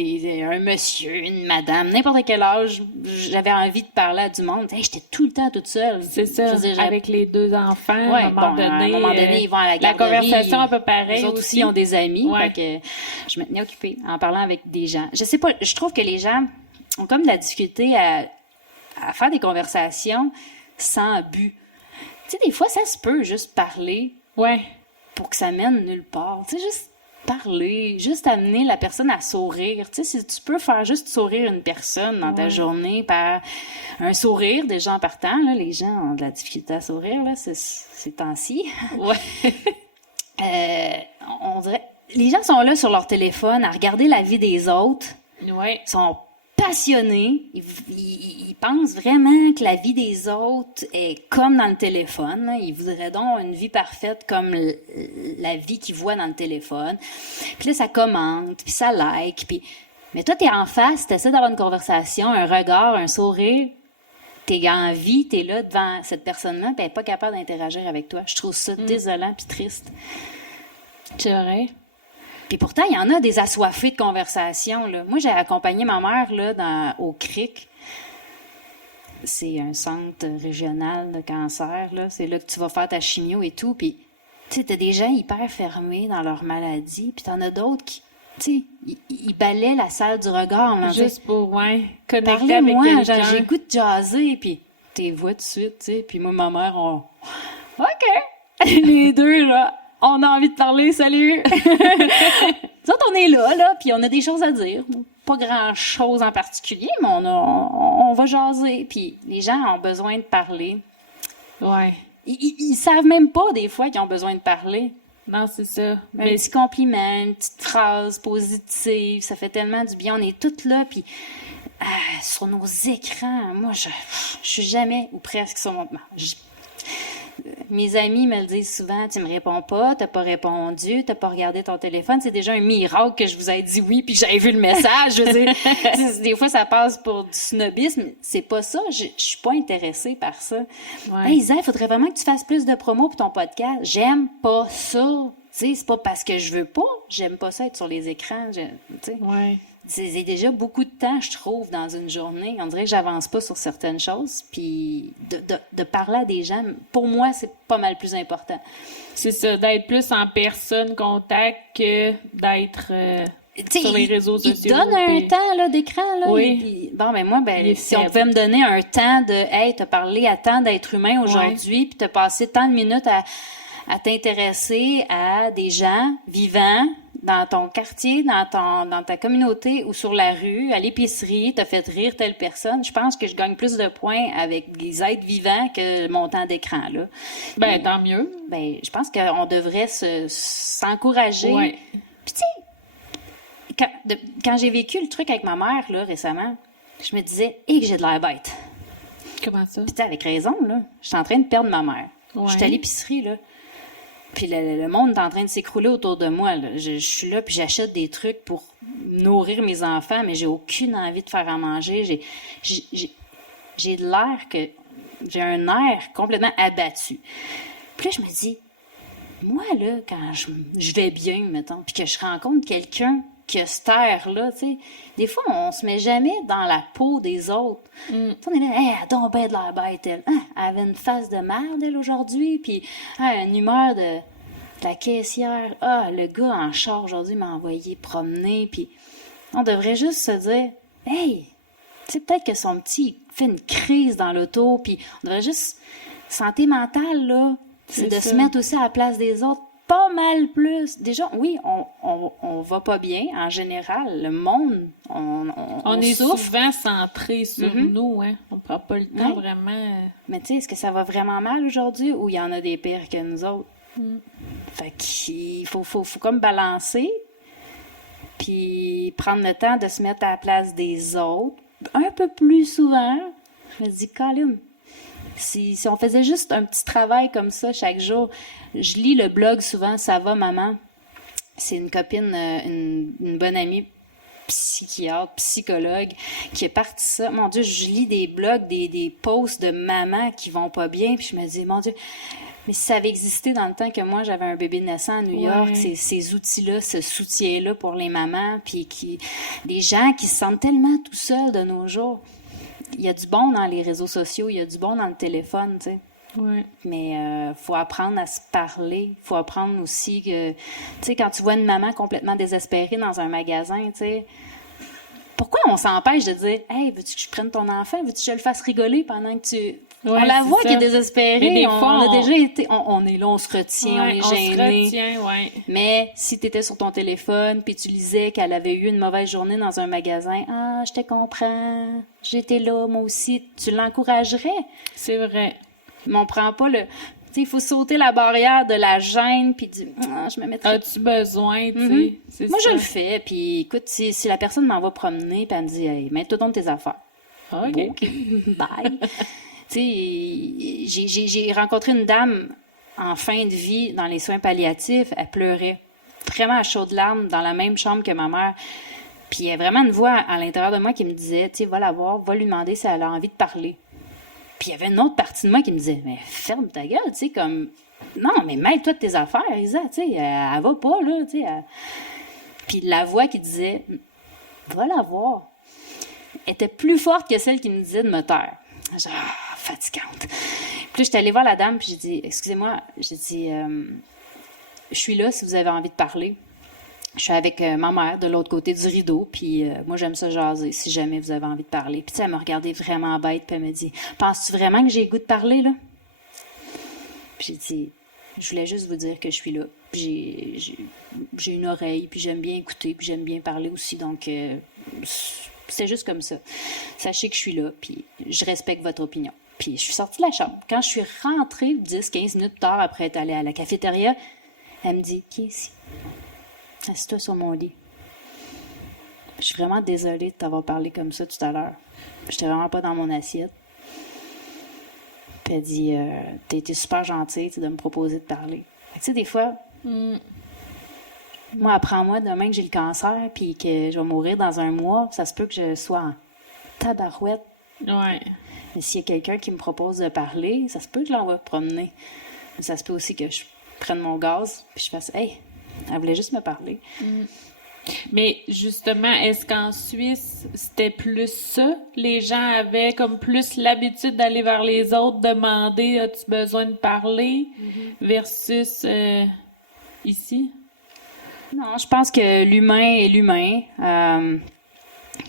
un monsieur, une madame, n'importe quel âge, j'avais envie de parler à du monde. Hey, j'étais tout le temps toute seule. C'est ça, avec les 2 enfants, ouais, à un moment donné, ils vont à la garderie. La conversation un peu pareille les autres aussi. ont des amis, ouais. Fait que je me tenais occupée en parlant avec des gens. Je sais pas, je trouve que les gens ont comme de la difficulté à faire des conversations sans but. Tu sais, des fois, ça se peut juste parler pour que ça mène nulle part. Tu sais, juste parler, juste amener la personne à sourire. Tu sais, si tu peux faire juste sourire une personne dans ta journée par un sourire, déjà en partant, là, les gens ont de la difficulté à sourire, là, ces temps-ci. Ouais. On dirait... Les gens sont là sur leur téléphone à regarder la vie des autres. Ouais. Ils sont passionnés. Ils pensent vraiment que la vie des autres est comme dans le téléphone. Ils voudraient donc une vie parfaite comme la vie qu'ils voient dans le téléphone. Puis là, ça commente, puis ça like. Puis... Mais toi, t'es en face, t'essaies d'avoir une conversation, un regard, un sourire. T'es en vie, t'es là devant cette personne-là, puis elle n'est pas capable d'interagir avec toi. Je trouve ça désolant puis triste. C'est vrai. Puis pourtant, il y en a des assoiffés de conversation, là. Moi, j'ai accompagné ma mère là, au CRIC. C'est un centre régional de cancer, là. C'est là que tu vas faire ta chimio et tout. Puis, tu sais, t'as des gens hyper fermés dans leur maladie. Puis t'en as d'autres qui, tu sais, ils balaient la salle du regard. Juste pour, connecter parlez-moi, avec genre, quelqu'un. j'écoute jaser, puis t'es vois tout de suite, tu sais. Puis moi, ma mère, OK! Les deux, là, on a envie de parler, salut! Nous autres, on est là, puis on a des choses à dire. Pas grand-chose en particulier, mais on va jaser. Puis les gens ont besoin de parler. Ouais. Ils savent même pas, des fois, qu'ils ont besoin de parler. Non, c'est ça. Un petit compliment, une petite phrase positive, ça fait tellement du bien. On est toutes là, puis sur nos écrans, moi, je suis jamais, ou presque, sur mon... Mes amis me le disent souvent, tu me réponds pas, t'as pas répondu, t'as pas regardé ton téléphone, c'est déjà un miracle que je vous ai dit oui puis que j'avais vu le message. Je veux dire, des fois ça passe pour du snobisme, c'est pas ça, je suis pas intéressée par ça. Ouais. Hey Isa, il faudrait vraiment que tu fasses plus de promos pour ton podcast. J'aime pas ça. Tu sais, c'est pas parce que je veux pas, j'aime pas ça être sur les écrans, tu sais. Ouais. C'est déjà beaucoup de temps, je trouve, dans une journée. On dirait que j'avance pas sur certaines choses. Puis de parler à des gens, pour moi, c'est pas mal plus important. C'est ça, d'être plus en personne, contact, que d'être sur les réseaux sociaux. Il donne un temps là, d'écran. Là, oui. Bon, ben moi, si on pouvait me donner un temps de « Hey, t'as parlé à tant d'êtres humains aujourd'hui, puis t'as passé tant de minutes à t'intéresser à des gens vivants, dans ton quartier, dans ta communauté ou sur la rue, à l'épicerie, t'as fait rire telle personne, je pense que je gagne plus de points avec les êtres vivants que mon temps d'écran, là. Ben, tant mieux. Ben, je pense qu'on devrait s'encourager. Ouais. Puis, tu sais, quand j'ai vécu le truc avec ma mère, là, récemment, je me disais, que j'ai de l'air bête. Comment ça? Puis, tu sais, avec raison, là, je suis en train de perdre ma mère. Ouais. Je suis à l'épicerie, là. Puis le monde est en train de s'écrouler autour de moi. Là. Je suis là, puis j'achète des trucs pour nourrir mes enfants, mais j'ai aucune envie de faire à manger. J'ai de l'air que... J'ai un air complètement abattu. Puis là, je me dis, moi, là, quand je vais bien, mettons, puis que je rencontre quelqu'un qui a cet air-là, tu sais, des fois, on se met jamais dans la peau des autres. On est là, elle a donc ben de l'air bête, elle. Elle avait une face de merde, elle, aujourd'hui, puis une humeur de la caissière. Le gars en char, aujourd'hui, m'a envoyé promener, puis on devrait juste se dire, hey, tu sais, peut-être que son petit fait une crise dans l'auto, puis on devrait juste, santé mentale, là, c'est de se mettre aussi à la place des autres. Pas mal plus. Déjà, oui, on va pas bien en général. Le monde, on est souffre. Souvent centré sur nous, hein. On prend pas le temps vraiment. Mais tu sais, est-ce que ça va vraiment mal aujourd'hui ou il y en a des pires que nous autres? Fait qu'il faut comme balancer, puis prendre le temps de se mettre à la place des autres un peu plus souvent. Je me dis, Colin, si on faisait juste un petit travail comme ça chaque jour. Je lis le blog souvent, Ça va maman. C'est une copine, une bonne amie psychiatre, psychologue, qui a parti ça. Mon Dieu, je lis des blogs, des posts de mamans qui vont pas bien, puis je me dis, mon Dieu, mais si ça avait existé dans le temps que moi, j'avais un bébé naissant à New York, ces outils-là, ce soutien-là pour les mamans, puis des gens qui se sentent tellement tout seuls de nos jours. Il y a du bon dans les réseaux sociaux, il y a du bon dans le téléphone, tu sais. Ouais. Mais faut apprendre à se parler. Faut apprendre aussi que, tu sais, quand tu vois une maman complètement désespérée dans un magasin, tu sais, pourquoi on s'empêche de dire, hey, veux-tu que je prenne ton enfant? Veux-tu que je le fasse rigoler pendant que tu... Ouais, on la voit ça. qui est désespérée. Mais des fois, on a déjà été... On est là, on se retient, on est gêné. On se retient, ouais. Mais si tu étais sur ton téléphone puis tu lisais qu'elle avait eu une mauvaise journée dans un magasin, « Ah, je te comprends. J'étais là, moi aussi. » Tu l'encouragerais. C'est vrai. Mais on prend pas le... Tu sais, il faut sauter la barrière de la gêne puis du... Ah, je me mettrais... As-tu besoin, tu sais? Moi, je le fais. Puis écoute, si la personne m'en va promener puis elle me dit « Hey, mets-toi donc tes affaires. » OK. Bon, OK. Bye. Tu sais, j'ai rencontré une dame en fin de vie dans les soins palliatifs. Elle pleurait vraiment à chaudes larmes dans la même chambre que ma mère. Puis il y a vraiment une voix à l'intérieur de moi qui me disait, tu sais, va la voir, va lui demander si elle a envie de parler. Puis il y avait une autre partie de moi qui me disait, mais ferme ta gueule, tu sais, comme, non, mais mêle-toi de tes affaires, Isa, tu sais, elle va pas, là, tu sais. Puis la voix qui disait, va la voir, était plus forte que celle qui me disait de me taire. Genre, fatigante. Puis là, j'étais allée voir la dame, puis j'ai dit, excusez-moi, j'ai dit, je suis là si vous avez envie de parler. Je suis avec ma mère de l'autre côté du rideau, puis moi, j'aime ça jaser si jamais vous avez envie de parler. Puis tu sais, elle m'a regardé vraiment bête, puis elle me dit, penses-tu vraiment que j'ai le goût de parler, là? Puis j'ai dit, je voulais juste vous dire que je suis là. Puis j'ai une oreille, puis j'aime bien écouter, puis j'aime bien parler aussi, donc c'est juste comme ça. Sachez que je suis là, puis je respecte votre opinion. Puis je suis sortie de la chambre. Quand je suis rentrée 10-15 minutes plus tard, après être allée à la cafétéria, elle me dit, qui est ici? Assieds-toi sur mon lit. Je suis vraiment désolée de t'avoir parlé comme ça tout à l'heure. J'étais vraiment pas dans mon assiette. Puis elle dit, t'as été super gentille de me proposer de parler. Tu sais, des fois, moi, apprends-moi demain que j'ai le cancer puis que je vais mourir dans un mois, ça se peut que je sois en tabarouette. Ouais. Mais s'il y a quelqu'un qui me propose de parler, ça se peut que je l'envoie promener. Mais ça se peut aussi que je prenne mon gaz puis je fasse, hey, elle voulait juste me parler. Mais justement, est-ce qu'en Suisse, c'était plus ça? Les gens avaient comme plus l'habitude d'aller vers les autres, demander as-tu besoin de parler versus ici? Non, je pense que l'humain est l'humain.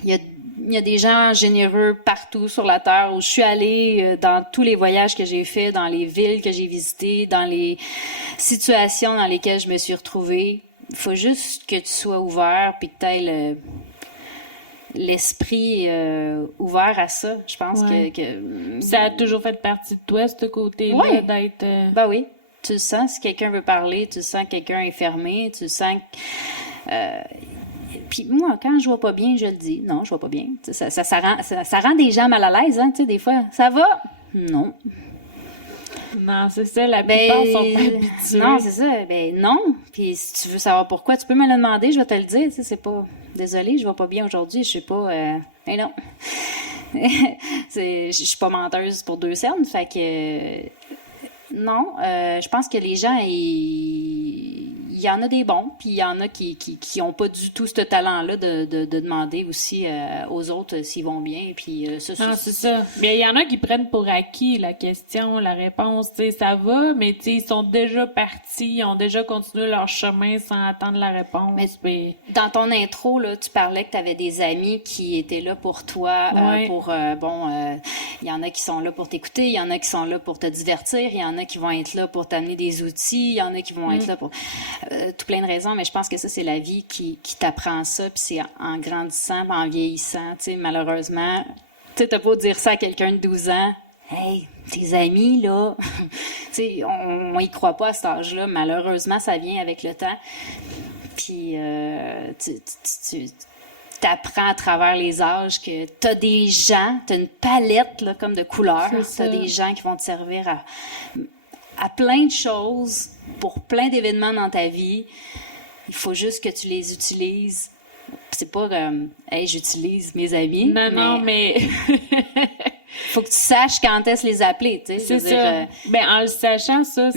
Il y a des gens généreux partout sur la Terre où je suis allée, dans tous les voyages que j'ai faits, dans les villes que j'ai visitées, dans les situations dans lesquelles je me suis retrouvée. Il faut juste que tu sois ouvert puis que tu aies l'esprit ouvert à ça. Je pense que ça a toujours fait partie de toi, ce côté-là, d'être... Ben oui. Tu le sens si quelqu'un veut parler, tu le sens que quelqu'un est fermé, tu le sens que... Puis moi, quand je vois pas bien, je le dis. Non, je vois pas bien. Ça rend des gens mal à l'aise, hein, tu sais, des fois. Ça va? Non. Non, c'est ça, la plupart sont pas habitués. Non, c'est ça. Ben non. Puis si tu veux savoir pourquoi, tu peux me le demander, je vais te le dire. Tu sais, c'est pas... Désolée, je vois pas bien aujourd'hui, je sais pas... Mais non. Je suis pas menteuse pour 2 cernes, fait que... Non, je pense que les gens, il y en a des bons, puis il y en a qui ont pas du tout ce talent-là de demander aussi aux autres s'ils vont bien, puis non, c'est ça. Mais il y en a qui prennent pour acquis la question, la réponse, tu sais, ça va, mais tu sais, ils sont déjà partis, ils ont déjà continué leur chemin sans attendre la réponse. Mais dans ton intro, là, tu parlais que tu avais des amis qui étaient là pour toi, il y en a qui sont là pour t'écouter, il y en a qui sont là pour te divertir, il y en a qui vont être là pour t'amener des outils, il y en a qui vont être là pour... tout plein de raisons, mais je pense que ça, c'est la vie qui t'apprend ça, puis c'est en grandissant, en vieillissant, tu sais, malheureusement, tu sais, t'as beau dire ça à quelqu'un de 12 ans, « Hey, tes amis, là, tu sais, on y croit pas à cet âge-là, malheureusement, ça vient avec le temps, puis tu t'apprends à travers les âges que t'as des gens, t'as une palette, là, comme de couleurs, t'as des gens qui vont te servir à plein de choses, pour plein d'événements dans ta vie. Il faut juste que tu les utilises C'est pas hey, j'utilise mes amis. Non, mais faut que tu saches quand est-ce les appeler, tu sais. C'est ça. Ben, en le sachant, ça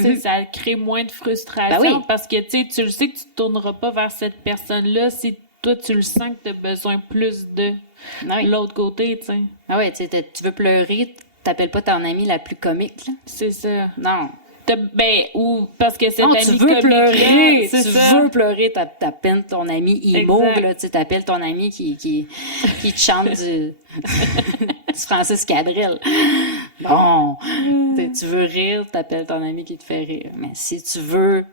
crée moins de frustration. Ben oui. Parce que, tu le sais que tu te tourneras pas vers cette personne-là si toi, tu le sens que tu as besoin plus de l'autre côté, tu sais. Ah oui, tu sais, tu veux pleurer, t'appelles pas ton amie la plus comique, là. C'est ça. Non. Ben, ou parce que cette non, amie tu veux pleurer, veux pleurer, t'appelles ton ami emo, là, tu t'appelles ton ami qui te chante du Francis Cabrel. Bon, tu veux rire, t'appelles ton ami qui te fait rire. Mais si tu veux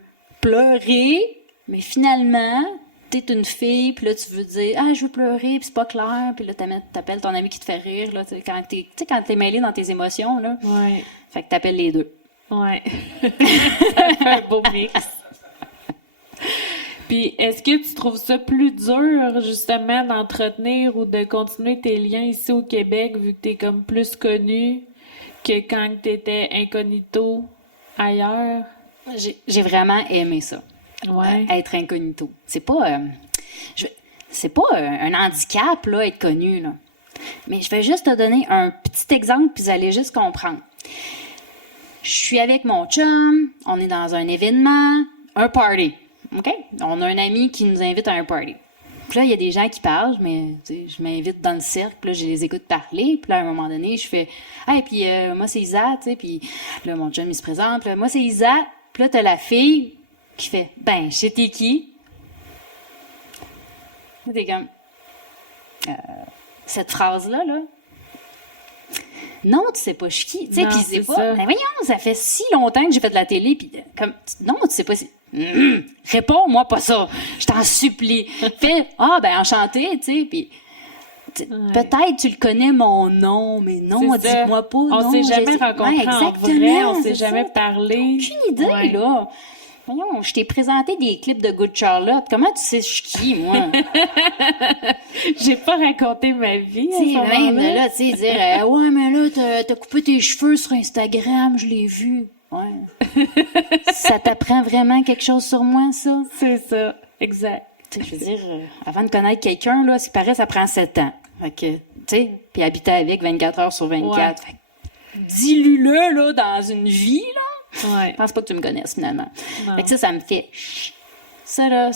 pleurer, mais finalement, t'es une fille, puis là, tu veux dire « Ah, je veux pleurer, puis c'est pas clair. » Puis là, t'appelles ton ami qui te fait rire, là, quand t'es mêlé dans tes émotions, là. Ouais. Fait que t'appelles les deux. Ouais. Ça fait un beau mix. Puis, est-ce que tu trouves ça plus dur, justement, d'entretenir ou de continuer tes liens ici au Québec, vu que t'es comme plus connu que quand t'étais incognito ailleurs? J'ai vraiment aimé ça. Ouais. Être incognito. C'est pas un handicap, là, être connu, là. Mais je vais juste te donner un petit exemple, puis vous allez juste comprendre. Je suis avec mon chum, on est dans un événement, un party, OK? On a un ami qui nous invite à un party. Puis là, il y a des gens qui parlent, mais je m'invite dans le cercle, puis là, je les écoute parler, puis là, à un moment donné, je fais « Hey, puis moi, c'est Isa, tu sais, puis là, mon chum, il se présente, puis là, moi, c'est Isa, puis là, t'as la fille qui fait « Ben, je sais t'es qui? » T'es comme cette phrase-là, là, non, tu sais pas je suis qui. Tu sais, puis c'est pas. Mais voyons, ça fait si longtemps que j'ai fait de la télé, puis comme. Non, tu sais pas si. Réponds-moi pas ça. Je t'en supplie. Fais. Ah, ben, enchanté, tu sais, puis. Peut-être tu le connais mon nom, mais non, dis-moi pas. On s'est jamais rencontrés en vrai, on s'est jamais parlé. Aucune idée, là. Voyons, je t'ai présenté des clips de Good Charlotte. Comment tu sais je suis qui, moi? J'ai pas raconté ma vie. Tu sais, même là, tu sais, dire ouais, mais là, t'as coupé tes cheveux sur Instagram, je l'ai vu. Ouais. Ça t'apprend vraiment quelque chose sur moi, ça? C'est ça, exact. Tu sais, je veux dire, avant de connaître quelqu'un, là, ce qui paraît, ça prend 7 ans. Fait que, tu sais, puis habiter avec 24 heures sur 24. Ouais. Fait que, dilue-le, là, dans une vie, là. Ouais. Je pense pas que tu me connaisses, finalement. Non. Fait que ça me fait... Ça, là...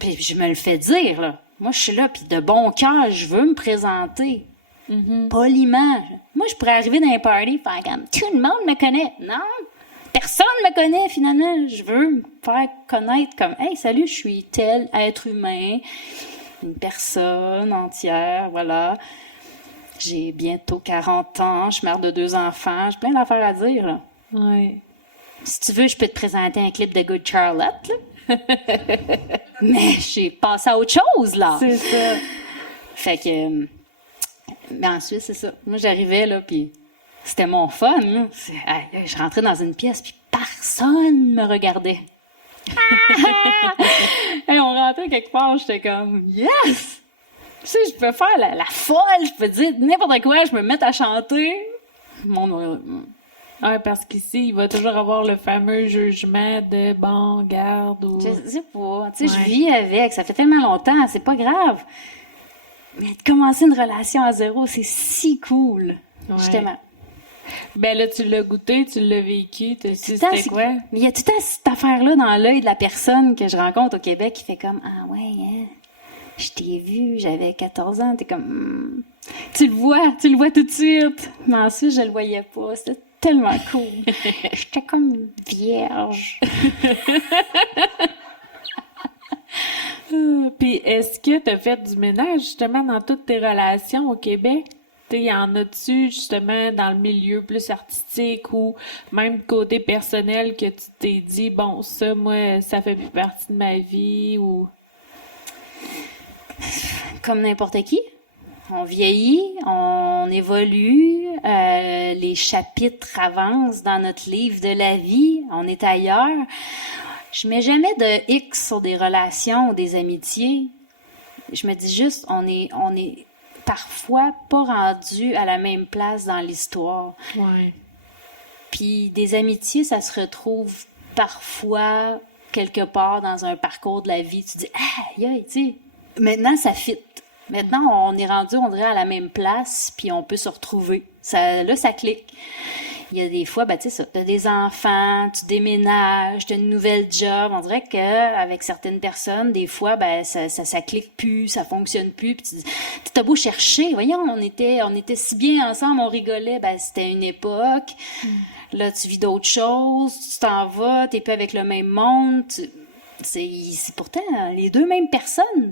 Puis je me le fais dire, là. Moi, je suis là, puis de bon cœur, je veux me présenter. Mm-hmm. Poliment. Moi, je pourrais arriver dans un party, faire comme... Tout le monde me connaît. Non! Personne me connaît, finalement. Je veux me faire connaître comme... Hey, salut, je suis tel être humain. Une personne entière, voilà. J'ai bientôt 40 ans. Je suis mère de 2 enfants. J'ai plein d'affaires à dire, là. Ouais. Si tu veux, je peux te présenter un clip de Good Charlotte, là. Mais j'ai passé à autre chose, là. C'est ça. Fait que... Mais ensuite, c'est ça. Moi, j'arrivais, là, puis c'était mon fun, là. Je rentrais dans une pièce, puis personne me regardait. Et on rentrait quelque part, j'étais comme « Yes! » Tu sais, je peux faire la folle, je peux dire n'importe quoi, je me mets à chanter. Ouais, parce qu'ici, il va toujours avoir le fameux jugement de bon, garde ou... Je sais pas. Tu sais, je vis avec. Ça fait tellement longtemps. C'est pas grave. Mais de commencer une relation à zéro, c'est si cool. Ouais. Justement. Ben là, tu l'as goûté, tu l'as vécu, tu sais c'était quoi? Mais il y a tout le temps cette affaire-là dans l'œil de la personne que je rencontre au Québec qui fait comme « Ah ouais, hein, je t'ai vu, j'avais 14 ans. » T'es comme Tu le vois tout de suite. Mais ensuite, je le voyais pas. C'était tellement cool. J'étais comme vierge. Puis, est-ce que tu as fait du ménage, justement, dans toutes tes relations au Québec? Il y en a-tu, justement, dans le milieu plus artistique ou même côté personnel que tu t'es dit, bon, ça, moi, ça fait plus partie de ma vie ou... Comme n'importe qui. On vieillit, on évolue, les chapitres avancent dans notre livre de la vie, on est ailleurs. Je mets jamais de X sur des relations ou des amitiés. Je me dis juste, on est parfois pas rendu à la même place dans l'histoire. Ouais. Puis des amitiés, ça se retrouve parfois quelque part dans un parcours de la vie. Tu dis, ah, tu sais, maintenant, ça fit. Maintenant, on est rendu, on dirait, à la même place, puis on peut se retrouver. Ça clique. Il y a des fois, tu sais ça, t'as des enfants, tu déménages, t'as une nouvelle job. On dirait qu'avec certaines personnes, des fois, ça clique plus, ça fonctionne plus. Puis t'as beau chercher, voyons, on était si bien ensemble, on rigolait. C'était une époque. Là, tu vis d'autres choses, tu t'en vas, t'es plus avec le même monde. C'est pourtant les deux mêmes personnes.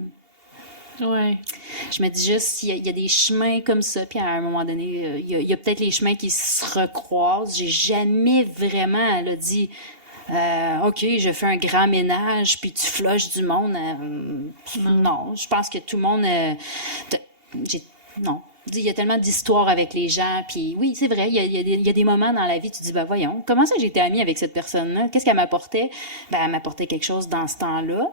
Ouais. Je me dis juste, il y a des chemins comme ça, puis à un moment donné, il y a peut-être les chemins qui se recroisent. J'ai jamais vraiment dit, OK, je fais un grand ménage, puis tu flushes du monde. Non, je pense que tout le monde... non. Il y a tellement d'histoires avec les gens, puis oui, c'est vrai, il y a des moments dans la vie, tu te dis, voyons, comment ça j'ai été amie avec cette personne-là? Qu'est-ce qu'elle m'apportait? Elle m'apportait quelque chose dans ce temps-là,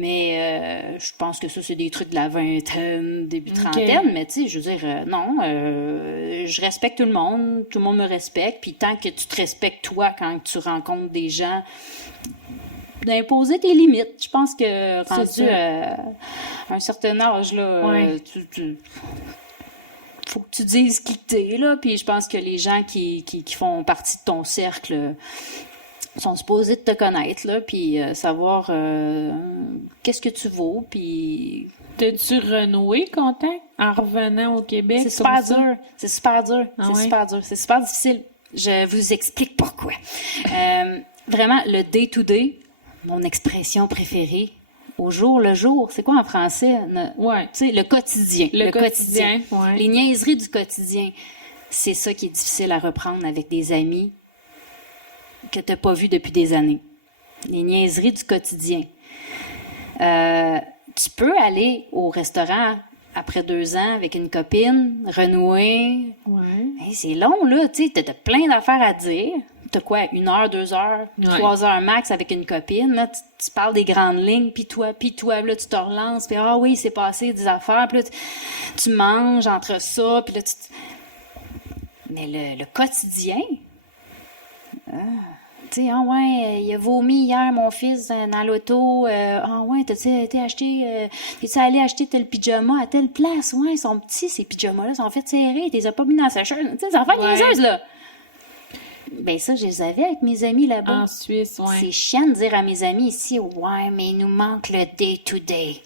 mais je pense que ça, c'est des trucs de la vingtaine, début trentaine, mais tu sais, je veux dire, non, je respecte tout le monde me respecte, puis tant que tu te respectes toi quand tu rencontres des gens, d'imposer tes limites. Je pense que rendu à un certain âge, là, faut que tu dises qui t'es, là, puis je pense que les gens qui font partie de ton cercle sont supposés de te connaître, là, puis savoir qu'est-ce que tu vaux, puis... T'as-tu renoué contact en revenant au Québec? C'est super dur. C'est super difficile. Je vous explique pourquoi. Vraiment, le day-to-day, mon expression préférée, au jour le jour, c'est quoi en français? Ouais. Tu sais, le quotidien. Le quotidien, ouais. Les niaiseries du quotidien. C'est ça qui est difficile à reprendre avec des amis que tu n'as pas vus depuis des années. Les niaiseries du quotidien. Tu peux aller au restaurant après 2 ans avec une copine, renouer. Ouais. Hey, c'est long, là. Tu sais, t'as plein d'affaires à dire. T'as quoi, 1 heure, 2 heures, 3 heures max avec une copine. Là, tu parles des grandes lignes, puis toi, là, tu te relances, puis ah oui, c'est passé des affaires, puis là, tu manges entre ça, puis là, Mais le quotidien, tu sais, ah ouais, il a vomi hier, mon fils, dans l'auto, ah ouais, t'as-tu allé acheter tel pyjama à telle place? Ouais, ils sont petits, ces pyjamas-là, sont faits serrés, t'es as pas mis dans la sécheuse. Tu sais, les enfants niaiseuses, là. Ben ça, je les avais avec mes amis là-bas. En Suisse, ouais. C'est chiant de dire à mes amis ici, ouais, mais il nous manque le day-to-day.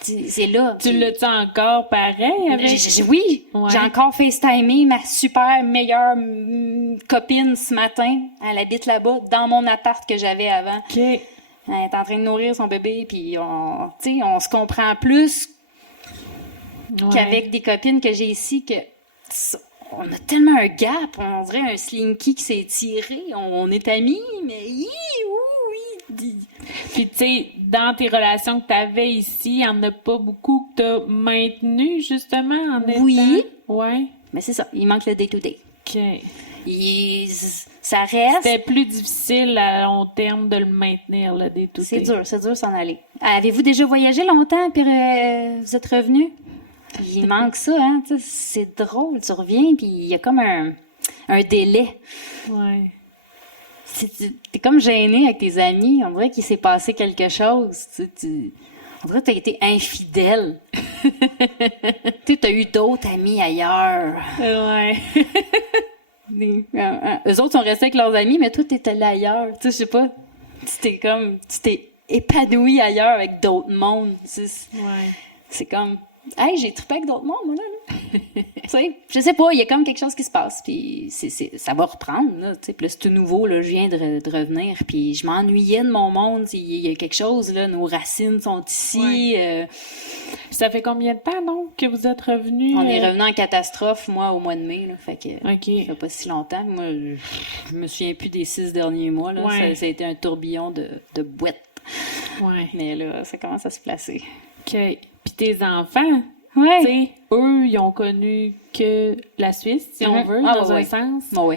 C'est là. Tu l'as-tu encore pareil avec? Oui, ouais. J'ai encore FaceTimé ma super meilleure copine ce matin. Elle habite là-bas, dans mon appart que j'avais avant. OK. Elle est en train de nourrir son bébé, puis on se comprend plus qu'avec des copines que j'ai ici que... On a tellement un gap, on dirait un slinky qui s'est tiré. On est amis, mais oui. Puis, tu sais, dans tes relations que tu avais ici, il n'y en a pas beaucoup que tu as maintenues, justement, en étant... Oui. Ouais. Mais c'est ça, il manque le day-to-day. OK. Ça reste... C'était plus difficile à long terme de le maintenir, le day-to-day. C'est dur s'en aller. Avez-vous déjà voyagé longtemps, puis vous êtes revenu? Il manque ça, hein? C'est drôle, tu reviens, puis il y a comme un délai. Ouais. T'es comme gêné avec tes amis. On dirait qu'il s'est passé quelque chose. On dirait que t'as été infidèle. T'as eu d'autres amis ailleurs. Ouais. Eux autres sont restés avec leurs amis, mais toi, t'es allé ailleurs. Je sais pas. Tu t'es épanoui ailleurs avec d'autres mondes. C'est comme... Hey, j'ai trippé avec d'autres mondes, moi, là. Tu sais, je sais pas, il y a comme quelque chose qui se passe, puis ça va reprendre, là, tu sais. Puis là, c'est tout nouveau, là, je viens de revenir, puis je m'ennuyais de mon monde, il y a quelque chose, là, nos racines sont ici. Ouais. Ça fait combien de temps, donc, que vous êtes revenus? On est revenus en catastrophe, moi, au mois de mai, là, fait que ça fait pas si longtemps. Moi, je me souviens plus des 6 derniers mois, là, ça a été un tourbillon de boîtes. Ouais. Mais là, ça commence à se placer. OK. Puis tes enfants, tu sais, eux, ils ont connu que la Suisse, si on veut, dans un sens. Oui.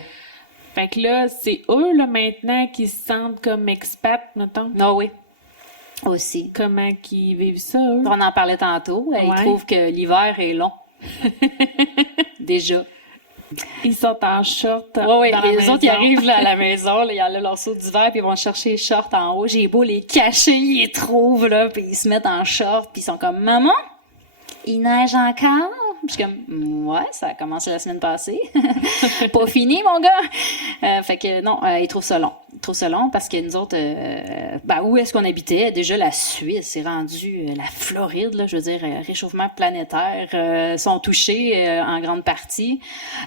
Fait que là, c'est eux, là, maintenant, qui se sentent comme expats, mettons. Oui. Aussi. Comment qu'ils vivent ça, eux? On en parlait tantôt. Ils trouvent que l'hiver est long. Déjà. Ils sont en short. Oui, dans les la autres, ils maison. arrivent là, à la maison, là, ils enlèvent leur saut d'hiver, puis ils vont chercher les shorts en haut. J'ai beau les cacher, ils les trouvent, là, puis ils se mettent en short, puis ils sont comme « Maman, il neige encore? » Puis je suis comme « Ouais, ça a commencé la semaine passée. Pas fini, mon gars! » Fait que non, ils trouvent ça long. Ils trouvent ça long parce que nous autres, où est-ce qu'on habitait? Déjà, la Suisse, c'est rendu la Floride, là, je veux dire, réchauffement planétaire, sont touchés en grande partie.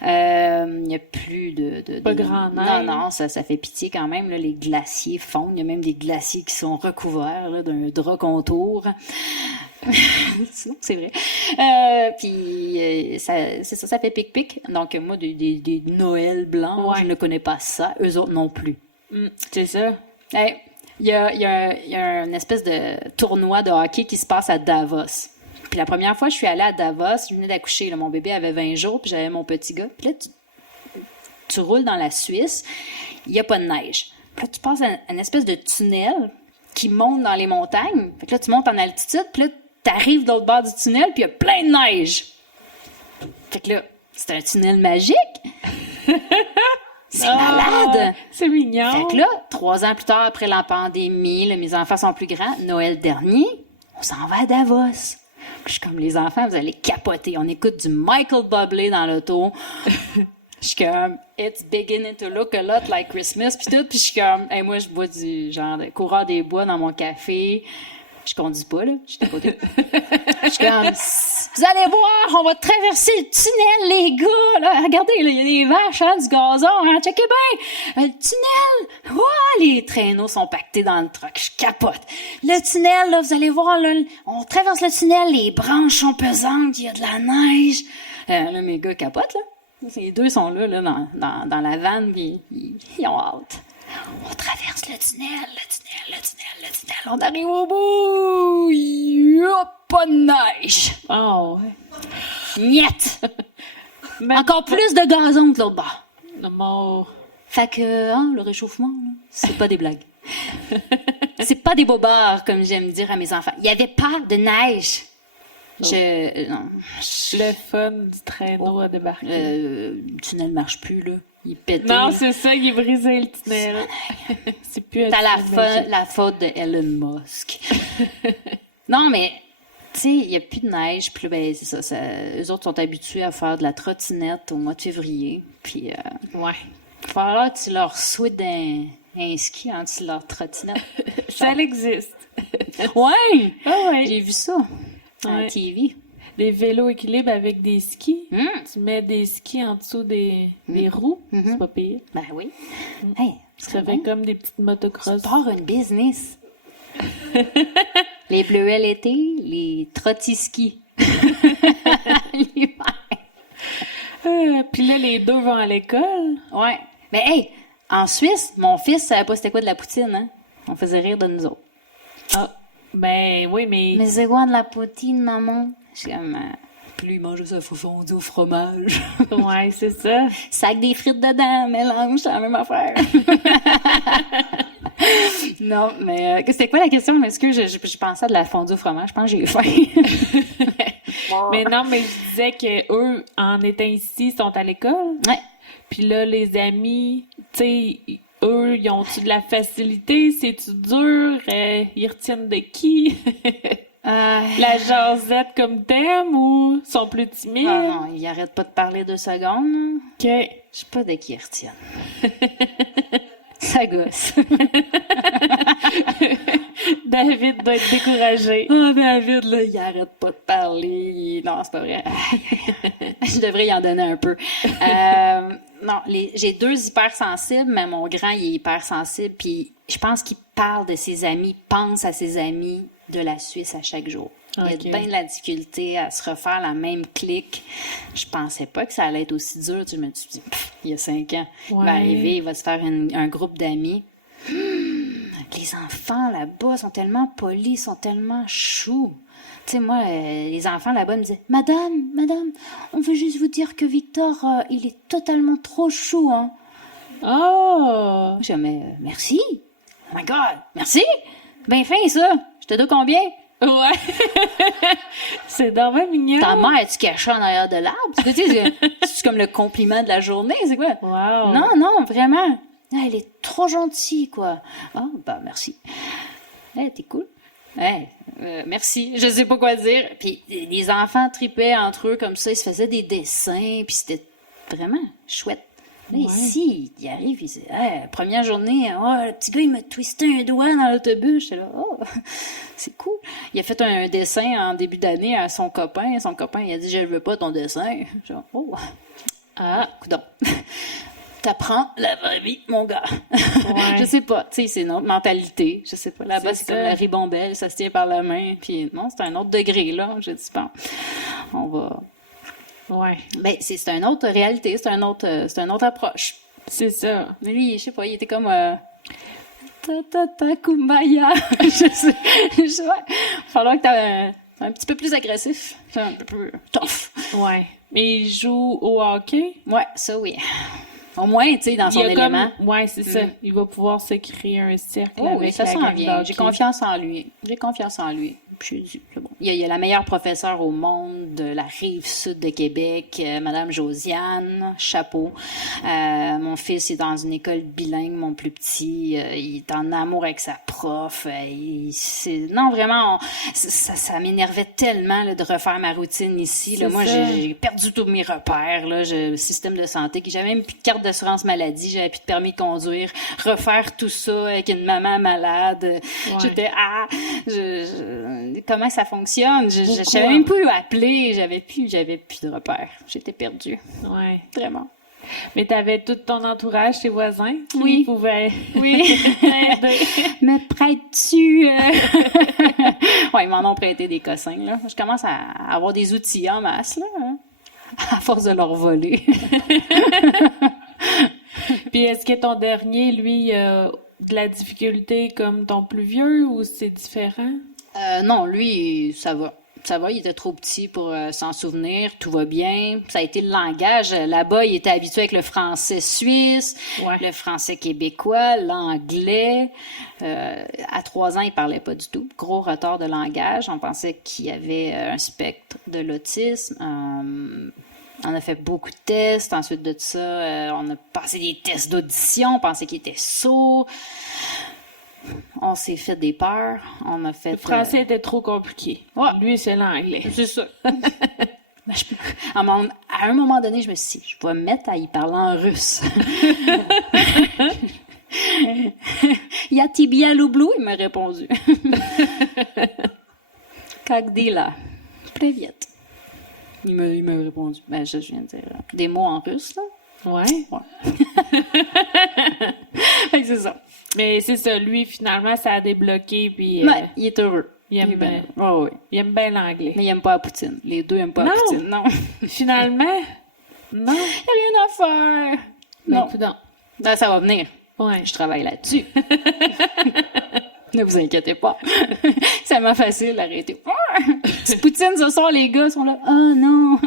Il n'y a plus de Pas grand Non, neige. non, ça fait pitié quand même, là, les glaciers fondent. Il y a même des glaciers qui sont recouverts là, d'un drap contour. C'est vrai. Puis ça fait pic-pic. Donc moi, des Noëls blancs, Ouais. je ne connais pas ça. Eux autres non plus. C'est ça. Hey, il y a une espèce de tournoi de hockey qui se passe à Davos. Puis la première fois, je suis allée à Davos, je venais d'accoucher. Là, mon bébé avait 20 jours, puis j'avais mon petit gars. Puis là, tu roules dans la Suisse, il n'y a pas de neige. Puis là, tu passes une espèce de tunnel qui monte dans les montagnes. Fait que là, tu montes en altitude, puis là, tu arrives de l'autre bord du tunnel, puis il y a plein de neige. Fait que là, c'est un tunnel magique. C'est malade! C'est mignon. Fait que là, 3 ans plus tard, après la pandémie, là, mes enfants sont plus grands, Noël dernier, on s'en va à Davos. Puis je suis comme, les enfants, vous allez capoter. On écoute du Michael Bublé dans l'auto. Je suis comme, it's beginning to look a lot like Christmas, puis tout. Puis je suis comme, hey, moi, je bois du genre de coureur des bois dans mon café. Je conduis pas, là. Je suis à côté. Je suis comme, vous allez voir, on va traverser le tunnel, les gars, là. Regardez, là, il y a des vaches, hein, du gazon, hein. Checkez bien. Le tunnel. Ouah, les traîneaux sont pactés dans le truck. Je capote. Le tunnel, là, vous allez voir, là, on traverse le tunnel, les branches sont pesantes, il y a de la neige. Là, mes gars capotent, là. Les deux sont là, dans la vanne, puis ils ont hâte. On traverse le tunnel. On arrive au bout. Il y a pas de neige. Oh, ouais. Niet. Mais Encore plus de gazon que l'autre bord. Mon... Fait que, le réchauffement, là, c'est pas des blagues. C'est pas des bobards, comme j'aime dire à mes enfants. Il y avait pas de neige. Le fun du traîneau à débarquer. Le tunnel marche plus, là. Il est pété. Non, là. c'est ça, il est brisé le tunnel. C'est plus un C'est tunnel la faute de Elon Musk. Non, mais, tu sais, il n'y a plus de neige. Puis là, ben, c'est ça, eux autres sont habitués à faire de la trottinette au mois de février. Puis, ouais. Il va falloir que tu leur souhaites un ski en dessous de leur trottinette. Ça existe. Ouais! Ah ouais. J'ai vu ça à la Ouais. TV. Des vélos équilibre avec des skis. Hum. Tu mets des skis en dessous des roues. C'est pas pire. Ben oui. Hey, Ça fait comme des petites motocross. Part une business. Les bleuets l'été, les trottiskis. Puis là, les deux vont à l'école. Ouais. Mais hey, en Suisse, mon fils savait pas c'était quoi de la poutine, hein? On faisait rire de nous autres. Ah, ben oui, mais... Mais c'est quoi de la poutine, maman? Je suis comme, puis lui, il mange ça fondu au fromage. Ouais, c'est ça. Sac des frites dedans, mélange, c'est la même affaire. Non, mais c'était quoi la question? Est-ce que je pensais à de la fondue au fromage? Je pense que j'ai faim. Mais non, mais je disais que eux, en étant ici, sont à l'école. Ouais. Puis là, les amis, tu sais, eux, ils ont-tu de la facilité? C'est-tu dur? Ils retiennent de qui? La jasette comme thème ou sont plus timides? Ah non, il arrête pas de parler 2 secondes. OK. Je sais pas de qui ils retiennent. Ça gosse. David doit être découragé. Oh, David, là, il arrête pas de parler. Non, c'est pas vrai. Je devrais y en donner un peu. Non, j'ai 2 hypersensibles, mais mon grand, il est hypersensible. Puis je pense qu'il parle de ses amis, pense à ses amis de la Suisse à chaque jour. Il Ok. y a bien de la difficulté à se refaire la même clique. Je pensais pas que ça allait être aussi dur. Je me suis dit, il y a 5 ans, il va Ouais. arriver, il va se faire un groupe d'amis. Les enfants là-bas sont tellement polis, sont tellement choux. Tu sais, moi, les enfants là-bas me disaient, Madame, on veut juste vous dire que Victor, il est totalement trop chou, hein. Oh! Je dis, mais merci. Oh my God, merci. Ben fin, ça. Je te dois combien? Ouais. C'est dommage mignon. Ta mère, es-tu cachée en arrière de l'arbre? Tu sais, c'est comme le compliment de la journée, c'est quoi? Wow. Non, non, vraiment. Ah, elle est trop gentille, quoi. Ah, bah, merci. T'es cool. Merci. Je sais pas quoi dire. Puis les enfants tripaient entre eux comme ça, ils se faisaient des dessins, puis c'était vraiment chouette. Là, ici, il arrive, il dit, première journée, le petit gars, il m'a twisté un doigt dans l'autobus. J'étais là, c'est cool. Il a fait un dessin en début d'année à son copain. Son copain, il a dit, je veux pas ton dessin. Genre, coudonc. T'apprends la vraie vie, mon gars. Ouais. Je sais pas, tu sais, c'est notre mentalité. Je sais pas. Là-bas, c'est comme la ribambelle, ça se tient par la main. Puis non, c'est un autre degré, là. Je dis, bon, on va... Ouais. Ben, c'est une autre réalité, c'est une autre approche. C'est ça. Mais lui, je sais pas, il était comme kumbaya. Je sais. Il va falloir que t'aies un petit peu plus agressif, un peu plus tough. Ouais. Mais il joue au hockey? Ouais, ça oui. Au moins, tu sais, dans son élément. Ouais, c'est ça. Il va pouvoir se créer un cercle avec oui, ça la s'en gang vient. d'hockey. J'ai confiance en lui. Puis c'est bon. Il y a la meilleure professeure au monde de la rive sud de Québec, Madame Josiane, chapeau. Mon fils est dans une école bilingue, mon plus petit. Il est en amour avec sa prof. Non, vraiment, ça m'énervait tellement là, de refaire ma routine ici. Là. Moi, j'ai perdu tous mes repères. Là. Le système de santé, j'avais même plus de carte d'assurance maladie, j'avais plus de permis de conduire. Refaire tout ça avec une maman malade. Ouais. J'étais, comment ça fonctionne? Je savais même plus où appeler. J'avais plus de repères. J'étais perdue. Ouais. Vraiment. Mais t'avais tout ton entourage, tes voisins qui pouvaient t'aider. Me prêtes-tu? Ouais, ils m'en ont prêté des cossins, là. Je commence à avoir des outils en masse, là. Hein? À force de leur voler. Puis est-ce que ton dernier, lui, de la difficulté comme ton plus vieux ou c'est différent? Non, lui, ça va. Ça va, il était trop petit pour s'en souvenir. Tout va bien. Ça a été le langage. Là-bas, il était habitué avec le français suisse, le français québécois, l'anglais. À 3 ans, il parlait pas du tout. Gros retard de langage. On pensait qu'il avait un spectre de l'autisme. On a fait beaucoup de tests. Ensuite de ça, on a passé des tests d'audition. On pensait qu'il était sourd. On s'est fait des peurs. On a fait. Le français était trop compliqué. Ouais. Lui, c'est l'anglais. C'est ça. À un moment donné, je me suis dit, je vais me mettre à y parler en russe. Ya tibia lublou, il m'a répondu. Как дела? Привет. Il m'a répondu. Ben, je viens de dire des mots en russe, là. Ouais. Fait que c'est ça. Mais c'est ça, lui, finalement, ça a débloqué, puis... il est heureux. Il aime bien. Il aime bien l'anglais. Mais il aime pas la poutine. Les deux aiment pas la poutine. Non. Finalement, non. Il n'y a rien à faire. Non. Ben, ça va venir. Ouais. Je travaille là-dessus. Ne vous inquiétez pas. C'est tellement facile d'arrêter. Petite poutine ce soir, les gars sont là. Oh non.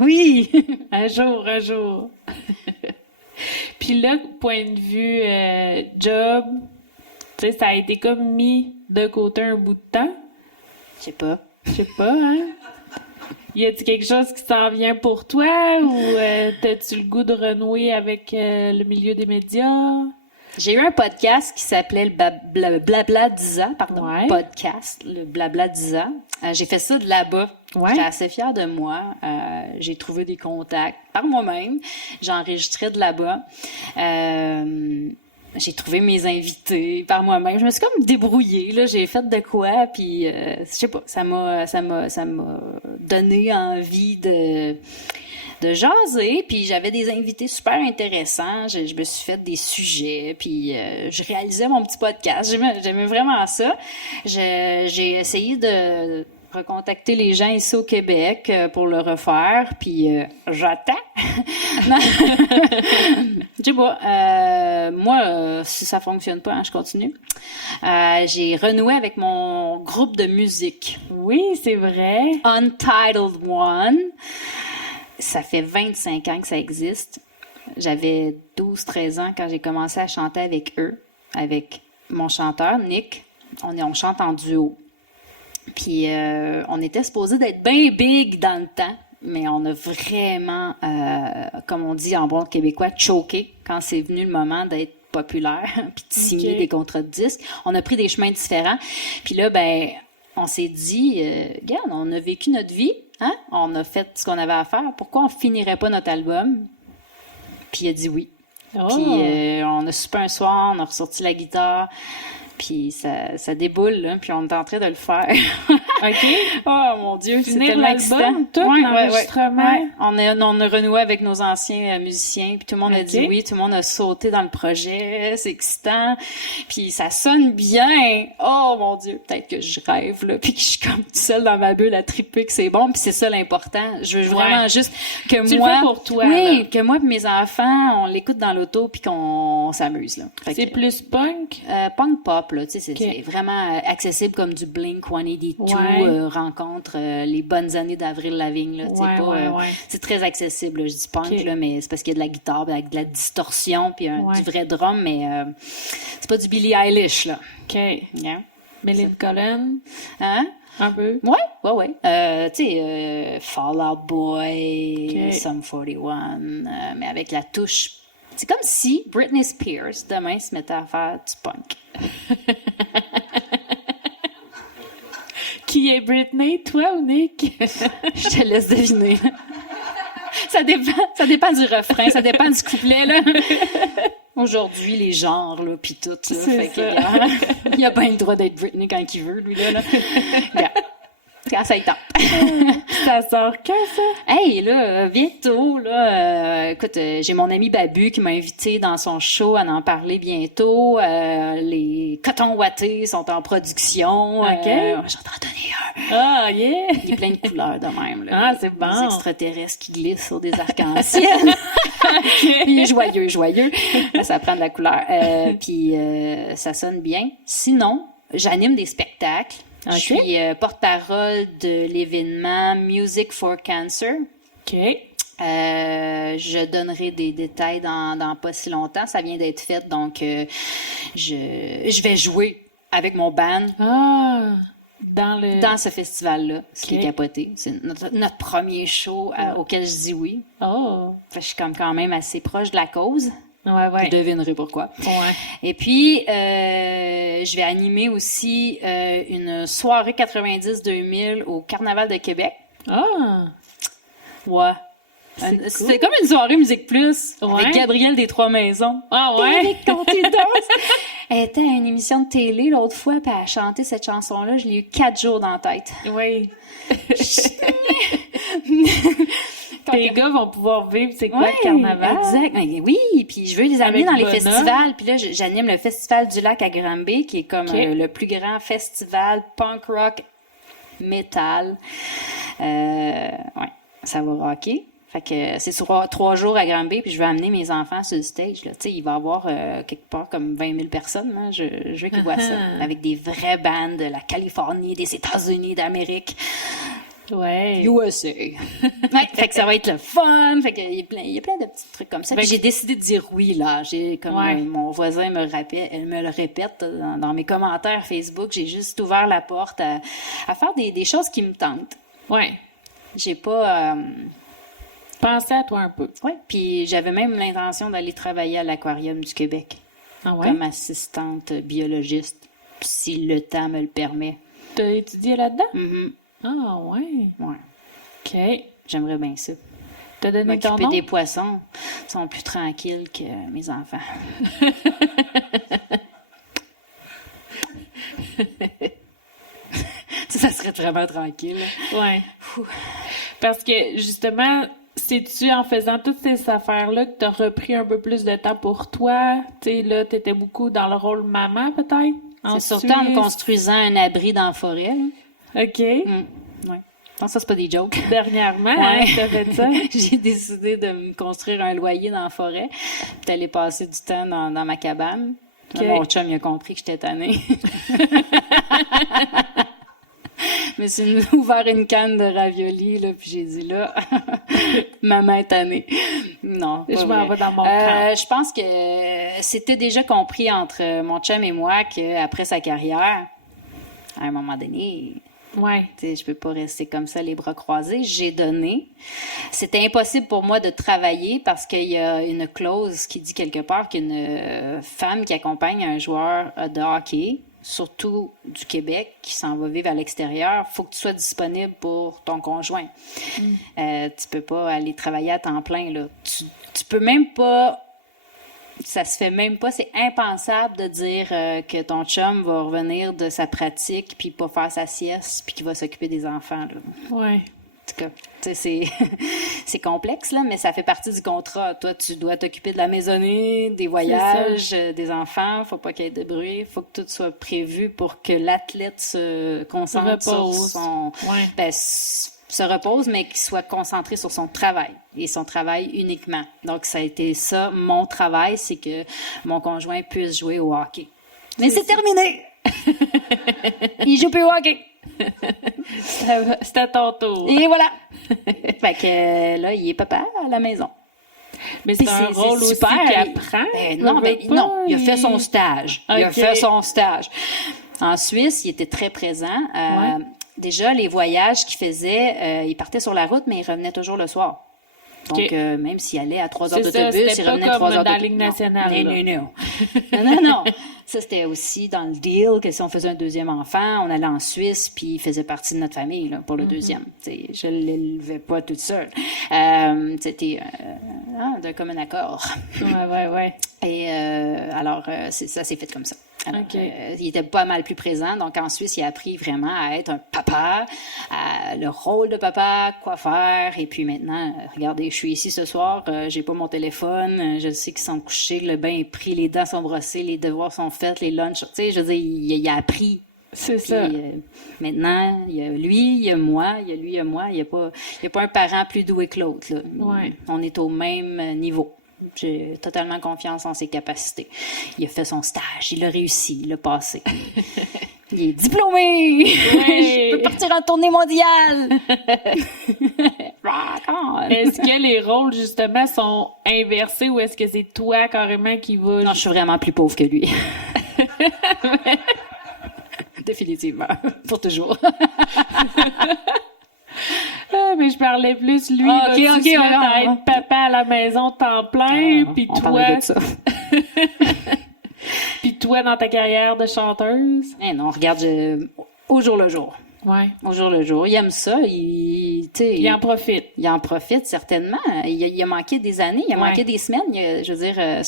Oui. Un jour. Puis là, point de vue job, tu sais, ça a été comme mis de côté un bout de temps. Je sais pas, hein? Y a-t-il quelque chose qui s'en vient pour toi ou t'as-tu le goût de renouer avec le milieu des médias? J'ai eu un podcast qui s'appelait le Blabla d'Isa, podcast, le Blabla d'Isa. J'ai fait ça de là-bas. Ouais. J'étais assez fière de moi. J'ai trouvé des contacts par moi-même. J'ai enregistré de là-bas. J'ai trouvé mes invités par moi-même. Je me suis comme débrouillée, là. J'ai fait de quoi, puis je sais pas, ça m'a donné envie de jaser, puis j'avais des invités super intéressants. Je me suis fait des sujets, puis je réalisais mon petit podcast. J'aimais vraiment ça. J'ai essayé de recontacter les gens ici au Québec pour le refaire, puis j'attends. Je sais pas. Moi, si ça fonctionne pas, je continue. J'ai renoué avec mon groupe de musique. Oui, c'est vrai. Untitled One. Ça fait 25 ans que ça existe. J'avais 12-13 ans quand j'ai commencé à chanter avec eux, avec mon chanteur, Nick, on chante en duo. Puis on était supposé d'être bien big dans le temps, mais on a vraiment, comme on dit en bon québécois, choqué quand c'est venu le moment d'être populaire puis de signer des contrats de disques. On a pris des chemins différents. Puis là, ben, on s'est dit, regarde, on a vécu notre vie, hein? On a fait ce qu'on avait à faire. Pourquoi on finirait pas notre album? Puis il a dit oui. Oh. Puis on a soupé un soir, on a ressorti la guitare. Puis ça déboule, là, puis on est en train de le faire. OK. Oh mon Dieu, c'est Finir tellement excitant. l'album, tout l'enregistrement. Ouais. On a renoué avec nos anciens musiciens, puis tout le monde a dit oui, tout le monde a sauté dans le projet, c'est excitant, puis ça sonne bien. Oh mon Dieu, peut-être que je rêve, là, puis que je suis comme toute seule dans ma bulle à triper que c'est bon, puis c'est ça l'important. Je veux vraiment juste que tu moi... le fais pour toi. Oui, là. que moi et mes enfants, on l'écoute dans l'auto, puis qu'on s'amuse, là. C'est plus punk? Punk pop. Là, c'est vraiment accessible comme du Blink-182 rencontre les bonnes années d'Avril Lavigne. Là, c'est très accessible. Là, je dis punk, là, mais c'est parce qu'il y a de la guitare, avec de la distorsion, puis du vrai drum, mais c'est pas du Billie Eilish. Là. OK. Yeah. Millencolin? Hein? Un peu? Ouais. Tu sais, Fall Out Boy, Sum 41, mais avec la touche. C'est comme si Britney Spears, demain, se mettait à faire du punk. Qui est Britney, toi ou Nick? Je te laisse deviner. Ça dépend du refrain, ça dépend du couplet, là. Aujourd'hui, les genres, là, pis tout, là. Fait que, il a bien le droit d'être Britney quand il veut, lui, là. Quand ça y tente. Ça sort quand, ça? Hey, là, bientôt, là, écoute, j'ai mon ami Babu qui m'a invité dans son show à en parler bientôt. Les cotons wattés sont en production. OK. J'en t'en donner un. Ah, yeah! Il y a plein de couleurs de même, là. Ah, c'est bon. Des extraterrestres qui glissent sur des arcs-en-ciel. Il est joyeux. Ça prend de la couleur. Puis ça sonne bien. Sinon, j'anime des spectacles. Je suis porte-parole de l'événement Music for Cancer. OK. Je donnerai des détails dans pas si longtemps. Ça vient d'être fait, donc je vais jouer avec mon band. Ah! Dans ce festival-là, ce qui est capoté. C'est notre premier show auquel je dis oui. Oh! Fait que je suis quand même assez proche de la cause. Ouais. Vous devinerez pourquoi. Ouais. Et puis, je vais animer aussi une soirée 90-2000 au Carnaval de Québec. Ah! Ouais. C'est comme une soirée Musique Plus avec Gabrielle des Trois Maisons. Ah ouais? Elle était à une émission de télé l'autre fois, puis elle a chanté cette chanson-là. Je l'ai eu 4 jours dans la tête. Oui. Les gars vont pouvoir vivre c'est quoi le carnaval? Exact. Oui, puis je veux les amener dans les festivals. Puis là, j'anime le Festival du Lac à Granby, qui est comme le plus grand festival punk rock metal. Ça va rocker. Fait que c'est sur 3 jours à Granby, puis je vais amener mes enfants sur le stage. Là. Il va y avoir quelque part comme 20 000 personnes. Là. Je veux qu'ils voient ça. Avec des vraies bandes de la Californie, des États-Unis, d'Amérique. Ouais. USA. Fait que ça va être le fun. Fait que il y a plein de petits trucs comme ça. Puis j'ai décidé de dire oui, là. J'ai comme mon voisin me le répète dans mes commentaires Facebook. J'ai juste ouvert la porte à faire des choses qui me tentent. Ouais. J'ai pas... Pensez à toi un peu. Oui, puis j'avais même l'intention d'aller travailler à l'Aquarium du Québec. Ah ouais? Comme assistante biologiste, si le temps me le permet. T'as étudié là-dedans? Mm-hmm. Ah ouais? Ouais. OK. J'aimerais bien ça. T'as donné ton nom? M'occuper des poissons sont plus tranquilles que mes enfants. Ça serait vraiment tranquille. Ouais. Parce que, justement, c'est-tu en faisant toutes ces affaires-là que t'as repris un peu plus de temps pour toi? Tu sais, là, t'étais beaucoup dans le rôle maman, peut-être? C'est surtout en me construisant un abri dans la forêt. Là. OK. Ouais. Non, ça, c'est pas des jokes. Dernièrement, hein, t'as fait ça? J'ai décidé de me construire un loyer dans la forêt, puis d'aller passer du temps dans ma cabane. Okay. Mon chum, il a compris que j'étais tannée. me suis ouvert une canne de raviolis, là, puis j'ai dit, là, maman est tannée. Non, pas Je vrai. m'en vais dans mon camp. Je pense que c'était déjà compris entre mon chum et moi qu'après sa carrière, à un moment donné, Ouais. tu sais, je peux pas rester comme ça, les bras croisés. J'ai donné. C'était impossible pour moi de travailler parce qu'il y a une clause qui dit quelque part qu'une femme qui accompagne un joueur de hockey, surtout du Québec, qui s'en va vivre à l'extérieur, faut que tu sois disponible pour ton conjoint. Tu peux pas aller travailler à temps plein, là. Tu peux même pas... Ça se fait même pas, c'est impensable de dire que ton chum va revenir de sa pratique puis pas faire sa sieste puis qu'il va s'occuper des enfants, là. Ouais. En tout cas, tu sais, c'est complexe, là, mais ça fait partie du contrat. Toi, tu dois t'occuper de la maisonnée, des voyages, des enfants. Faut pas qu'il y ait de bruit. Faut que tout soit prévu pour que l'athlète se concentre sur son... Ouais. Ben, se repose, mais qu'il soit concentré sur son travail et son travail uniquement. Donc, ça a été ça, mon travail, c'est que mon conjoint puisse jouer au hockey. Mais c'est terminé! Il joue plus au hockey! C'était à ton tour. Et voilà! Fait que là, il est papa à la maison. Mais c'est Puis un rôle aussi super. qu'il apprend. Non, il a fait son stage. Il a Ok. fait son stage. En Suisse, il était très présent. Ouais. Déjà, les voyages qu'il faisait, il partait sur la route, mais il revenait toujours le soir. Donc, Ok. Même s'il allait à 3 heures C'est ça, d'autobus, c'était il pas revenait comme 3 heures dans la d'autobus. Ligue nationale, Non, là. non. Ça, c'était aussi dans le deal que si on faisait un deuxième enfant, on allait en Suisse, puis il faisait partie de notre famille là, pour le deuxième. T'sais, je ne l'élevais pas toute seule. C'était d'un commun accord. Ouais. Et alors, ça s'est fait comme ça. Alors, Ok. il était pas mal plus présent. Donc, en Suisse, il a appris vraiment à être un papa, le rôle de papa, quoi faire. Et puis maintenant, regardez, je suis ici ce soir, j'ai pas mon téléphone, je sais qu'ils sont couchés, le bain est pris, les dents sont brossées, les devoirs sont faits, les lunchs. Tu sais, je veux dire, il a appris. C'est Puis, ça. maintenant, il y a lui, il y a moi, il y a lui, il y a moi. Il y a pas un parent plus doué que l'autre, là. Ouais. On est au même niveau. J'ai totalement confiance en ses capacités. Il a fait son stage, il a réussi, il a passé. Il est diplômé! Je peux partir en tournée mondiale! Rock on! Est-ce que les rôles, justement, sont inversés ou est-ce que c'est toi, carrément, qui va... Non, je suis vraiment plus pauvre que lui. Définitivement. Pour toujours. Ah, mais je parlais plus, lui, Ah, va-tu ok, se mettre alors, à être papa à la maison temps plein, puis On toi... parlait de ça. Puis toi, dans ta carrière de chanteuse? Eh non, regarde, au jour le jour. Ouais. Au jour le jour. Il aime ça. Tu sais, Il en profite. il en profite certainement. Il a manqué des années, il a Ouais. manqué des semaines. Je veux dire,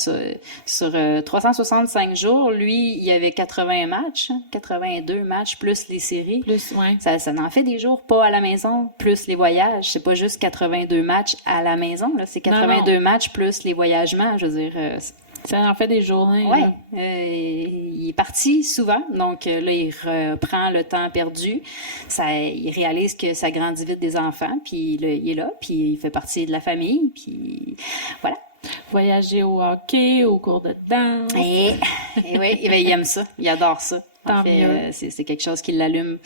sur 365 jours, lui, il y avait 80 matchs, 82 matchs plus les séries. Plus, ouais. Ça en fait des jours pas à la maison, plus les voyages. C'est pas juste 82 matchs à la maison, là. C'est 82 matchs plus les voyagements. Je veux dire, Ça en fait des journées. ouais. là. Il est parti souvent, donc là, il reprend le temps perdu. Il réalise que ça grandit vite des enfants, puis là, il est là, puis il fait partie de la famille, puis voilà. Voyager au hockey, au cours de danse. Et oui, il aime ça, il adore ça. En Tant fait, mieux. c'est quelque chose qui l'allume.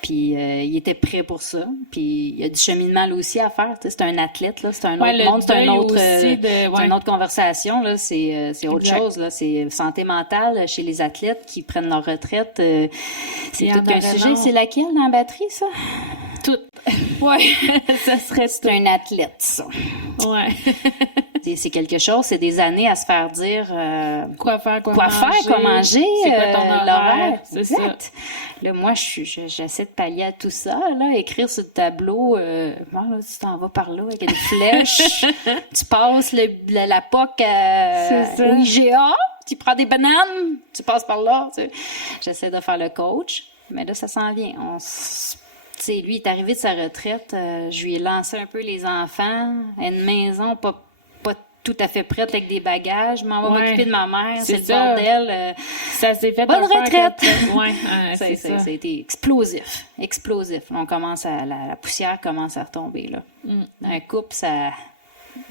Puis il était prêt pour ça. Puis il y a du cheminement là aussi à faire. Tu sais, c'est un athlète là, c'est un Ouais, autre le monde, c'est un deuil autre, aussi de- c'est ouais. une autre conversation là. C'est autre Exact. chose là. C'est santé mentale chez les athlètes qui prennent leur retraite. C'est Il y en tout qu'un aurait sujet. non. C'est laquelle dans la batterie ça? Tout. Ouais. Ça serait C'est un athlète ça. Ouais. C'est quelque chose. C'est des années à se faire dire. Quoi faire, quoi Quoi faire, quoi manger, C'est quoi ton horaire? l'horaire. C'est ça. Exact. Là, moi, j'essaie de pallier à tout ça, là, écrire sur le tableau, bon, là, tu t'en vas par là avec une flèche, tu passes la POC C'est ça. au IGA, tu prends des bananes, tu passes par là, tu sais. J'essaie de faire le coach, mais là, ça s'en vient. Tu sais, lui, il est arrivé de sa retraite, je lui ai lancé un peu les enfants, une maison pas tout à fait prête avec des bagages, m'en va Ouais. m'occuper de ma mère, c'est le ça. bordel. Ça s'est fait Bonne un peu en retraite! quelque- Ouais, Ça c'est ça. a été explosif. Explosif. On commence la poussière commence à retomber, là. Un couple, ça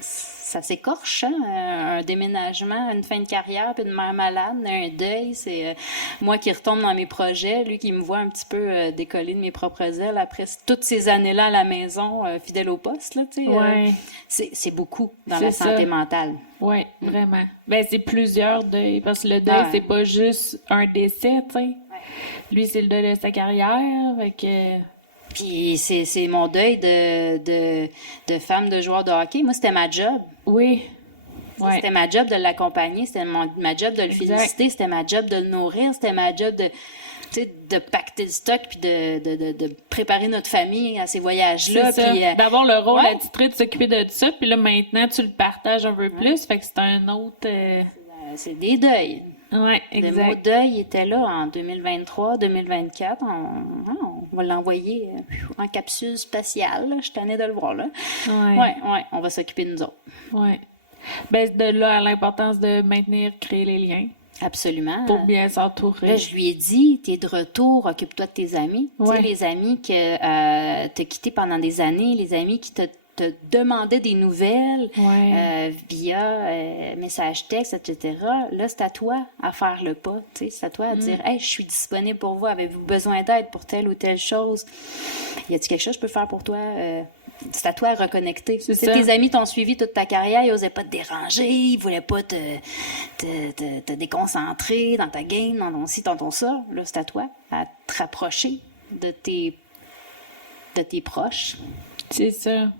ça s'écorche, hein? Un déménagement, une fin de carrière, puis une mère malade, un deuil. C'est moi qui retombe dans mes projets, lui qui me voit un petit peu décoller de mes propres ailes après toutes ces années-là à la maison, fidèle au poste, là, tu sais. Ouais. C'est beaucoup dans la santé mentale. Oui, vraiment. Ben, c'est plusieurs deuils, parce que le deuil, c'est pas juste un décès, tu sais. Ouais. Lui, c'est le deuil de sa carrière, fait que... Puis c'est mon deuil de femme de joueur de hockey. Moi, c'était ma job. Oui. Ouais. C'était ma job de l'accompagner, c'était ma job de le féliciter, c'était ma job de le nourrir, c'était ma job de pacter le stock puis de préparer notre famille à ces voyages-là. Puis, d'avoir le rôle attitré de s'occuper de ça, puis là, maintenant, tu le partages un peu plus, fait que c'est un autre... C'est des deuils. Oui, exact. Le mot deuil était là en 2023, 2024. On va l'envoyer en capsule spatiale. Là. Je suis tannée de le voir, là. Oui, on va s'occuper de nous autres. Oui. Ben, de là à l'importance de maintenir, créer les liens. Absolument. Pour bien s'entourer. Là, je lui ai dit, t'es de retour, occupe-toi de tes amis. Tu sais, les amis que t'as quittés pendant des années, les amis qui te demandaient des nouvelles via message texte, etc. Là, c'est à toi à faire le pas. Tu sais, c'est à toi à dire, hey, je suis disponible pour vous. Avez-vous besoin d'aide pour telle ou telle chose? Y a-t-il quelque chose que je peux faire pour toi? C'est à toi à reconnecter. Tes amis t'ont suivi toute ta carrière, ils n'osaient pas te déranger, ils voulaient pas te déconcentrer dans ta game, dans ton ci, dans ton ça. Là, c'est à toi à te rapprocher de tes proches. C'est ça.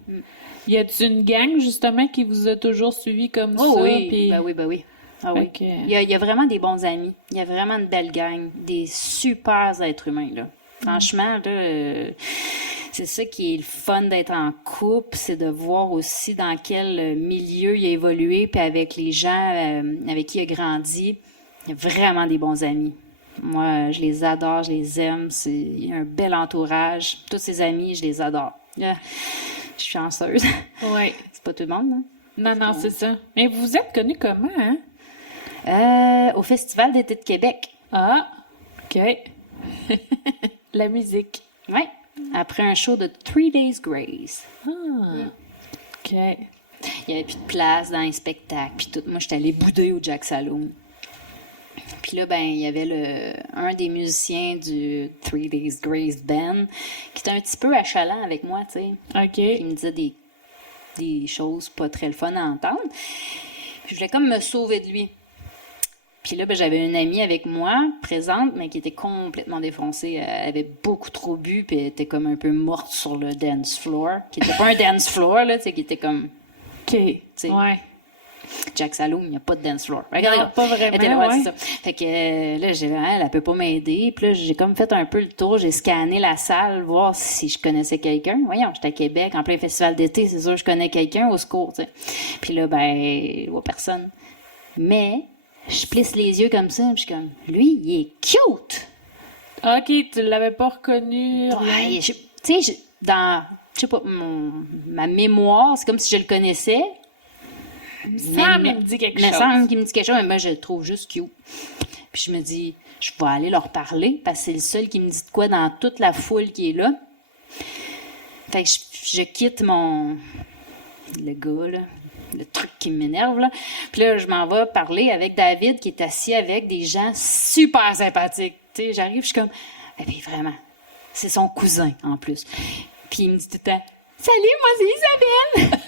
Y a-t-il une gang, justement, qui vous a toujours suivi comme ça? Oui. Puis... Ben oui. Ah oui. Il y a vraiment des bons amis. Il y a vraiment une belle gang. Des super êtres humains, là. Franchement, là, c'est ça qui est le fun d'être en couple, c'est de voir aussi dans quel milieu il a évolué, puis avec les gens avec qui il a grandi. Il y a vraiment des bons amis. Moi, je les adore, je les aime. Il y a un bel entourage. Tous ses amis, je les adore. Je suis chanceuse. Oui. C'est pas tout le monde, hein? Non, c'est ça. Mais vous êtes connus comment, hein? Au Festival d'été de Québec. Ah, OK. La musique. Oui. Après un show de 3 Days Grace. Ah, OK. Il n'y avait plus de place dans les spectacles, puis tout. Moi, j'étais allée bouder au Jack Saloon. Puis là, ben, il y avait un des musiciens du 3 Days Grace Band qui était un petit peu achalant avec moi, tu sais. OK. Puis il me disait des choses pas très le fun à entendre. Puis je voulais comme me sauver de lui. Puis là, ben, j'avais une amie avec moi, présente, mais qui était complètement défoncée. Elle avait beaucoup trop bu, puis elle était comme un peu morte sur le dance floor. Qui était pas un dance floor, là, tu sais, qui était comme... OK, ouais. Jack Saloon, il n'y a pas de dance floor. Regarde, pas vraiment, était là, c'est ça. Fait que là, elle peut pas m'aider. Puis là, j'ai comme fait un peu le tour. J'ai scanné la salle, voir si je connaissais quelqu'un. Voyons, j'étais à Québec, en plein festival d'été, c'est sûr que je connais quelqu'un, au secours, tu sais. Puis là, ben, je vois personne. Mais... je plisse les yeux comme ça, puis je suis comme, lui, il est cute! OK, tu l'avais pas reconnu. Ouais, tu sais, dans, je sais pas, ma mémoire, c'est comme si je le connaissais. Il me dit quelque chose. Il me semble qu'il me dit quelque chose, mais moi, je le trouve juste cute. Puis je me dis, je vais aller leur parler, parce que c'est le seul qui me dit de quoi dans toute la foule qui est là. Fait que je quitte le gars, là. Le truc qui m'énerve, là. Puis là, je m'en vais parler avec David, qui est assis avec des gens super sympathiques. Tu sais, j'arrive, je suis comme... Eh bien, vraiment, c'est son cousin, en plus. Puis il me dit tout le temps, « Salut, moi, c'est Isabelle! »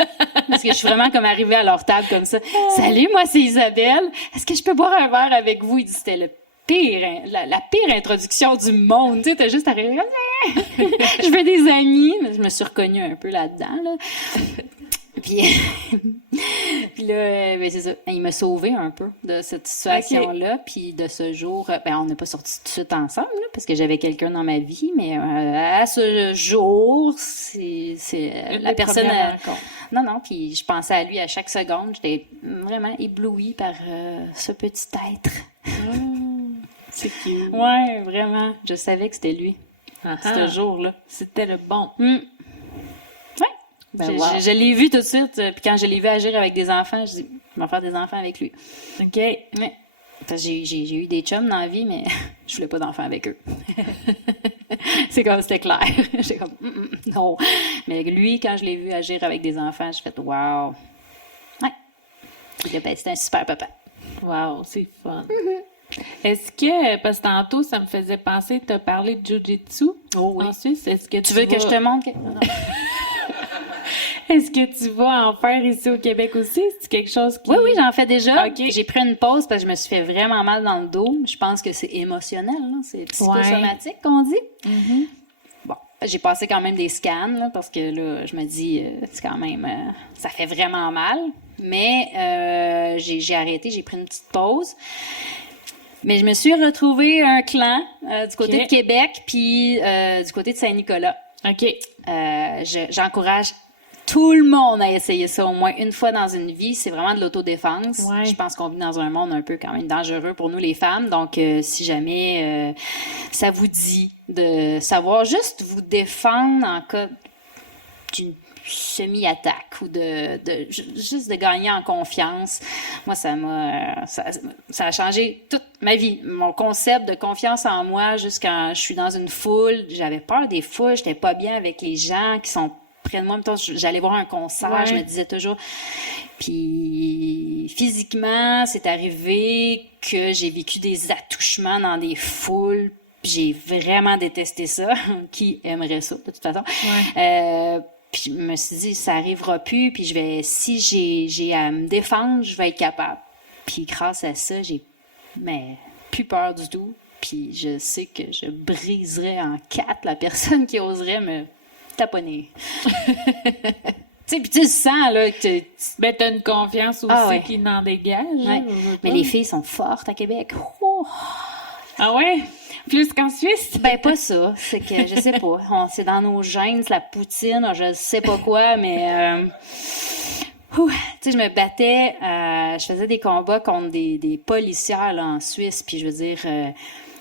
Parce que je suis vraiment comme arrivée à leur table comme ça. « Salut, moi, c'est Isabelle. Est-ce que je peux boire un verre avec vous? » Il dit, c'était la pire introduction du monde. Tu sais, t'as juste arrivé comme ça. Je veux des amis. Mais je me suis reconnue un peu là-dedans, là. Puis là, ben c'est ça. Il m'a sauvé un peu de cette situation-là. Okay. Puis de ce jour, ben on n'est pas sortis tout de suite ensemble, là, parce que j'avais quelqu'un dans ma vie. Mais à ce jour, c'est la personne... Non, puis je pensais à lui à chaque seconde. J'étais vraiment éblouie par ce petit être. C'est cute. Ouais, vraiment. Je savais que c'était lui. Ce jour-là. C'était le bon. Ben, je l'ai vu tout de suite, puis quand je l'ai vu agir avec des enfants, je dis, je vais faire des enfants avec lui. OK. Ouais. J'ai eu des chums dans la vie, mais je voulais pas d'enfants avec eux. C'est comme, c'était clair. J'ai comme, non. Mais lui, quand je l'ai vu agir avec des enfants, j'ai fait, wow, C'était un super papa. Wow, c'est fun. Est-ce que, parce que tantôt, ça me faisait penser, tu as parlé de Jiu-Jitsu en Suisse. Est-ce que tu veux que je te montre? Non. Est-ce que tu vas en faire ici au Québec aussi? C'est quelque chose qui... Oui, j'en fais déjà. Okay. J'ai pris une pause parce que je me suis fait vraiment mal dans le dos. Je pense que c'est émotionnel, là. C'est psychosomatique qu'on dit. Mm-hmm. Bon, j'ai passé quand même des scans, là, parce que là, je me dis, c'est quand même... ça fait vraiment mal. Mais j'ai arrêté, j'ai pris une petite pause. Mais je me suis retrouvée un clan du côté de Québec puis du côté de Saint-Nicolas. OK. J'encourage tout le monde à essayer ça au moins une fois dans une vie. C'est vraiment de l'autodéfense. Ouais. Je pense qu'on vit dans un monde un peu quand même dangereux pour nous les femmes. Donc, si jamais ça vous dit de savoir juste vous défendre en cas d'une semi-attaque ou juste de gagner en confiance. Moi, ça a changé toute ma vie. Mon concept de confiance en moi, juste quand je suis dans une foule, j'avais peur des foules, j'étais pas bien avec les gens qui sont près de moi. Même temps, j'allais voir un concert, je me disais toujours. Puis physiquement, c'est arrivé que j'ai vécu des attouchements dans des foules. J'ai vraiment détesté ça. Qui aimerait ça, de toute façon? Ouais. Puis je me suis dit, ça arrivera plus, puis si j'ai à me défendre, je vais être capable. Puis grâce à ça, j'ai plus peur du tout. Puis je sais que je briserais en 4 la personne qui oserait me taponner. Tu sais, puis tu sens, là, que... Ben, t'as une confiance aussi qui n'en dégage. Ouais. Mais les filles sont fortes à Québec. Oh. Ah ouais? Plus qu'en Suisse? Ben, pas ça. C'est que, je sais pas. C'est dans nos gènes, c'est la poutine, je sais pas quoi, mais... tu sais, je me battais, je faisais des combats contre des policières, là, en Suisse, puis je veux dire...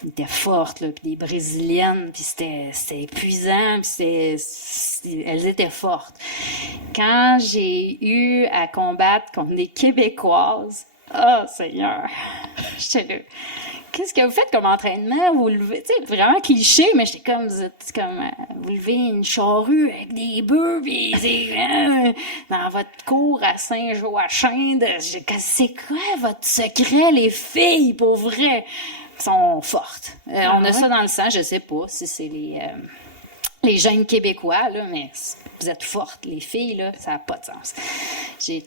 Ils étaient fortes, là, puis des Brésiliennes, puis c'était épuisant, puis elles étaient fortes. Quand j'ai eu à combattre contre des Québécoises, oh Seigneur, j'étais là. Qu'est-ce que vous faites comme entraînement? Vous levez, tu sais, vraiment cliché, mais j'étais comme, vous levez une charrue avec des bœufs, pis dans votre cour à Saint-Joachim, c'est quoi votre secret, les filles, pour vrai? Sont fortes. On a ça dans le sang, je sais pas si c'est les jeunes Québécois, là, mais vous êtes fortes. Les filles, là, ça n'a pas de sens. Je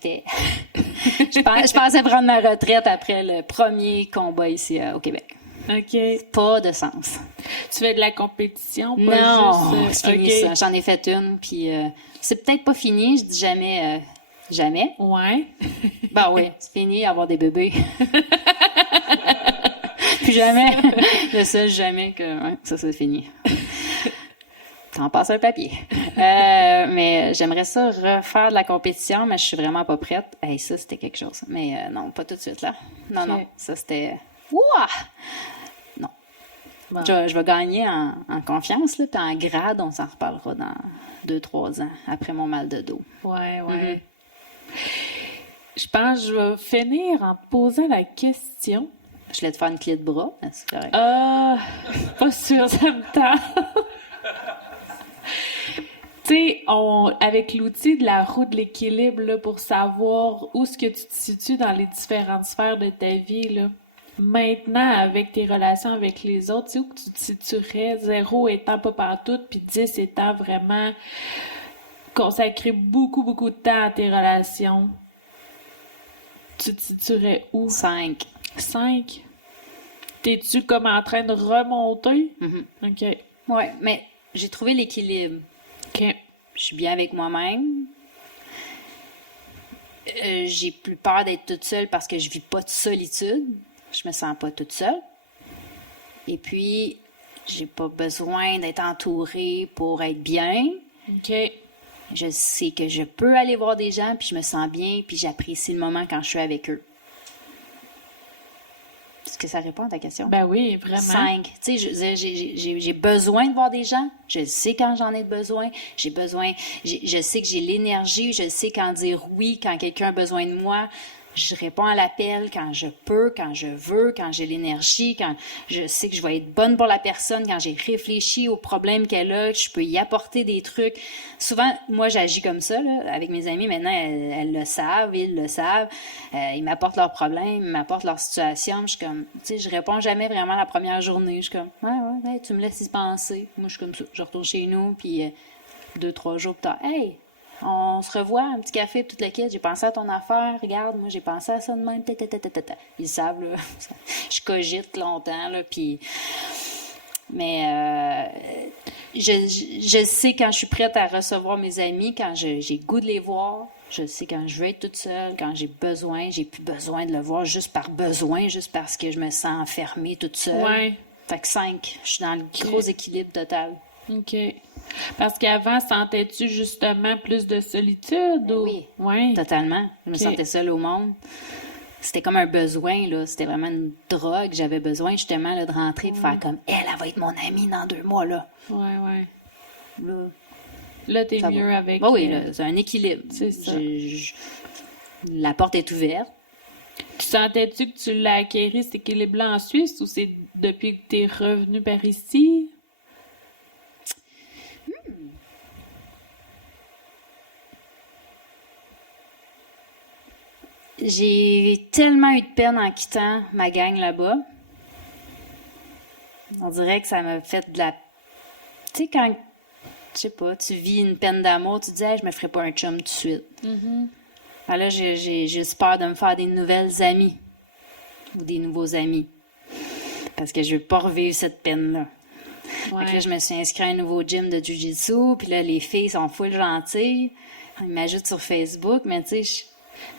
pensais prendre ma retraite après le premier combat ici au Québec. OK. Pas de sens. Tu fais de la compétition? Non, c'est fini ça. J'en ai fait une, puis c'est peut-être pas fini, je dis jamais... jamais. Ouais. Ben oui, c'est fini, avoir des bébés. Puis jamais, le seul jamais que ça c'est fini. T'en passes un papier. Mais j'aimerais ça refaire de la compétition, mais je suis vraiment pas prête. Hey, ça c'était quelque chose. Mais non, pas tout de suite là. Non, non, ça c'était... Ouah! Non. Bon. Je vais gagner en confiance, là, puis en grade, on s'en reparlera dans 2-3 ans, après mon mal de dos. Ouais. Mm-hmm. Je pense que je vais finir en te posant la question. Je voulais te faire une clé de bras, c'est correct. Pas sûr, ça me tente. Tu sais, avec l'outil de la roue de l'équilibre, là, pour savoir où est-ce que tu te situes dans les différentes sphères de ta vie, là. Maintenant, avec tes relations avec les autres, tu sais où que tu te situerais, 0 étant pas partout, puis 10 étant vraiment consacré beaucoup, beaucoup de temps à tes relations. Tu te situerais où? 5. 5? T'es-tu comme en train de remonter? Mm-hmm. OK. Ouais, mais j'ai trouvé l'équilibre. OK. Je suis bien avec moi-même. J'ai plus peur d'être toute seule parce que je vis pas de solitude. Je me sens pas toute seule. Et puis, j'ai pas besoin d'être entourée pour être bien. OK. Je sais que je peux aller voir des gens, puis je me sens bien, puis j'apprécie le moment quand je suis avec eux. Est-ce que ça répond à ta question? Ben oui, vraiment. 5. Tu sais, j'ai besoin de voir des gens. Je sais quand j'en ai besoin. Je sais que j'ai l'énergie. Je sais quand dire oui quand quelqu'un a besoin de moi. Je réponds à l'appel quand je peux, quand je veux, quand j'ai l'énergie, quand je sais que je vais être bonne pour la personne, quand j'ai réfléchi aux problèmes qu'elle a, que je peux y apporter des trucs. Souvent, moi, j'agis comme ça, là, avec mes amis. Maintenant, elles le savent, ils le savent. Ils m'apportent leurs problèmes, ils m'apportent leur situation. Je suis comme, tu sais, je réponds jamais vraiment la première journée. Je suis comme, ouais, tu me laisses y penser. Moi, je suis comme ça. Je retourne chez nous, puis 2-3 jours plus tard, hey, on se revoit, un petit café, toute la quête. J'ai pensé à ton affaire, regarde, moi j'ai pensé à ça de même. Ils savent, là. Je cogite longtemps, là, puis. Mais je sais quand je suis prête à recevoir mes amis, quand j'ai goût de les voir. Je sais quand je veux être toute seule, quand j'ai plus besoin de le voir juste par besoin, juste parce que je me sens enfermée toute seule. Ouais. Fait que 5, je suis dans le gros équilibre total. OK. Parce qu'avant, sentais-tu justement plus de solitude? Ou... Oui, ouais. Totalement. Je me sentais seule au monde. C'était comme un besoin, là. C'était vraiment une drogue. J'avais besoin, justement, là, de rentrer et de faire comme, elle va être mon amie dans 2 mois, là. Ouais. Là, t'es mieux avec... oui, là, c'est un équilibre. C'est ça. La porte est ouverte. Tu sentais-tu que tu l'as acquéri, cet équilibre-là, en Suisse, ou c'est depuis que t'es revenu par ici? J'ai tellement eu de peine en quittant ma gang là-bas. On dirait que ça m'a fait de la... Tu sais, quand, je sais pas, tu vis une peine d'amour, tu te dis, hey, je me ferai pas un chum tout de suite. Alors là, j'ai juste peur de me faire des nouvelles amies ou des nouveaux amis. Parce que je veux pas revivre cette peine-là. Ouais. Fait que là, je me suis inscrite à un nouveau gym de Jiu-Jitsu, puis là, les filles sont full gentilles. Ils m'ajoutent sur Facebook, mais tu sais,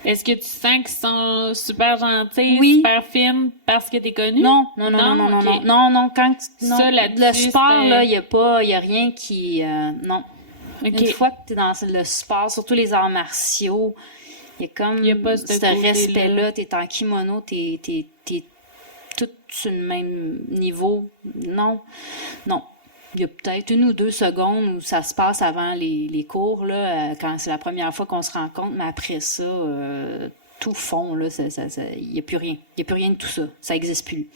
Est-ce que tu sens qu'ils sont super gentils, Oui. super fines parce que t'es connue? Non, Ok. quand non. Ça, là-dessus, le sport, c'était- là, il y a rien qui... non. Ok. Une fois que tu es dans le sport, surtout les arts martiaux, il y a comme Il y a pas ce côté-là. respect-là. Tu es en kimono, tu es tout sur le même niveau. Non. Il y a peut-être 1 ou 2 secondes où ça se passe avant les cours, là, quand c'est la première fois qu'on se rencontre, mais après ça, tout fond, là, il n'y a plus rien. Il n'y a plus rien de tout ça. Ça n'existe plus.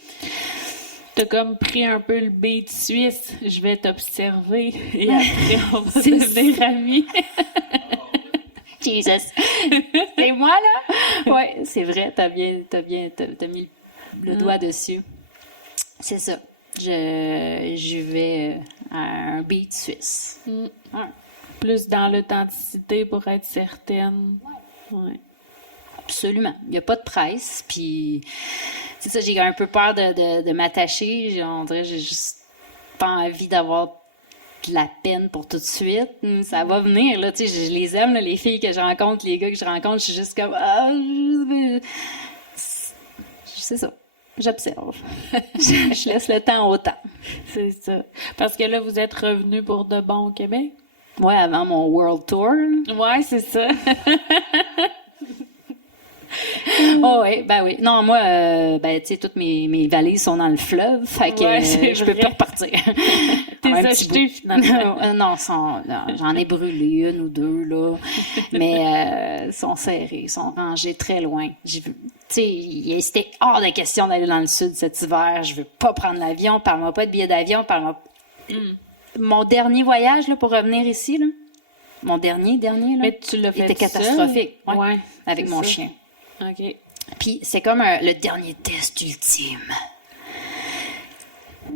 T'as comme pris un peu le beat suisse. Je vais t'observer et après, on va devenir amis. Jesus! C'est moi, là? Ouais, c'est vrai, t'as mis le doigt dessus. C'est ça. Je vais à un beat suisse. Ouais. Plus dans l'authenticité pour être certaine. Ouais. Absolument. Il n'y a pas de presse, puis c'est ça, j'ai un peu peur de m'attacher. On dirait que j'ai juste pas envie d'avoir de la peine pour tout de suite. Ça va venir, là, tu sais, je les aime, là, les filles que je rencontre, les gars que je rencontre, je suis juste comme... c'est ça. J'observe. Je laisse le temps au temps. C'est ça. Parce que là, vous êtes revenu pour de bon au Québec? Ouais, avant mon World Tour. Ouais, c'est ça. Oh oui, ben oui. Non, moi, tu sais, toutes mes valises sont dans le fleuve, fait que Ouais, je peux plus repartir. T'es Un petit acheté bout. finalement. Non, j'en ai brûlé 1 ou 2, là. Mais sont serrés, sont rangés très loin. Tu sais, c'était hors de question d'aller dans le sud cet hiver. Je veux pas prendre l'avion, parle-moi pas de billet d'avion, parle-moi... Mon dernier voyage, là, pour revenir ici, là, mon dernier, là, Mais tu l'as fait était seul? catastrophique. Ouais, avec c'est mon ça. chien. OK. Puis c'est comme le dernier test ultime.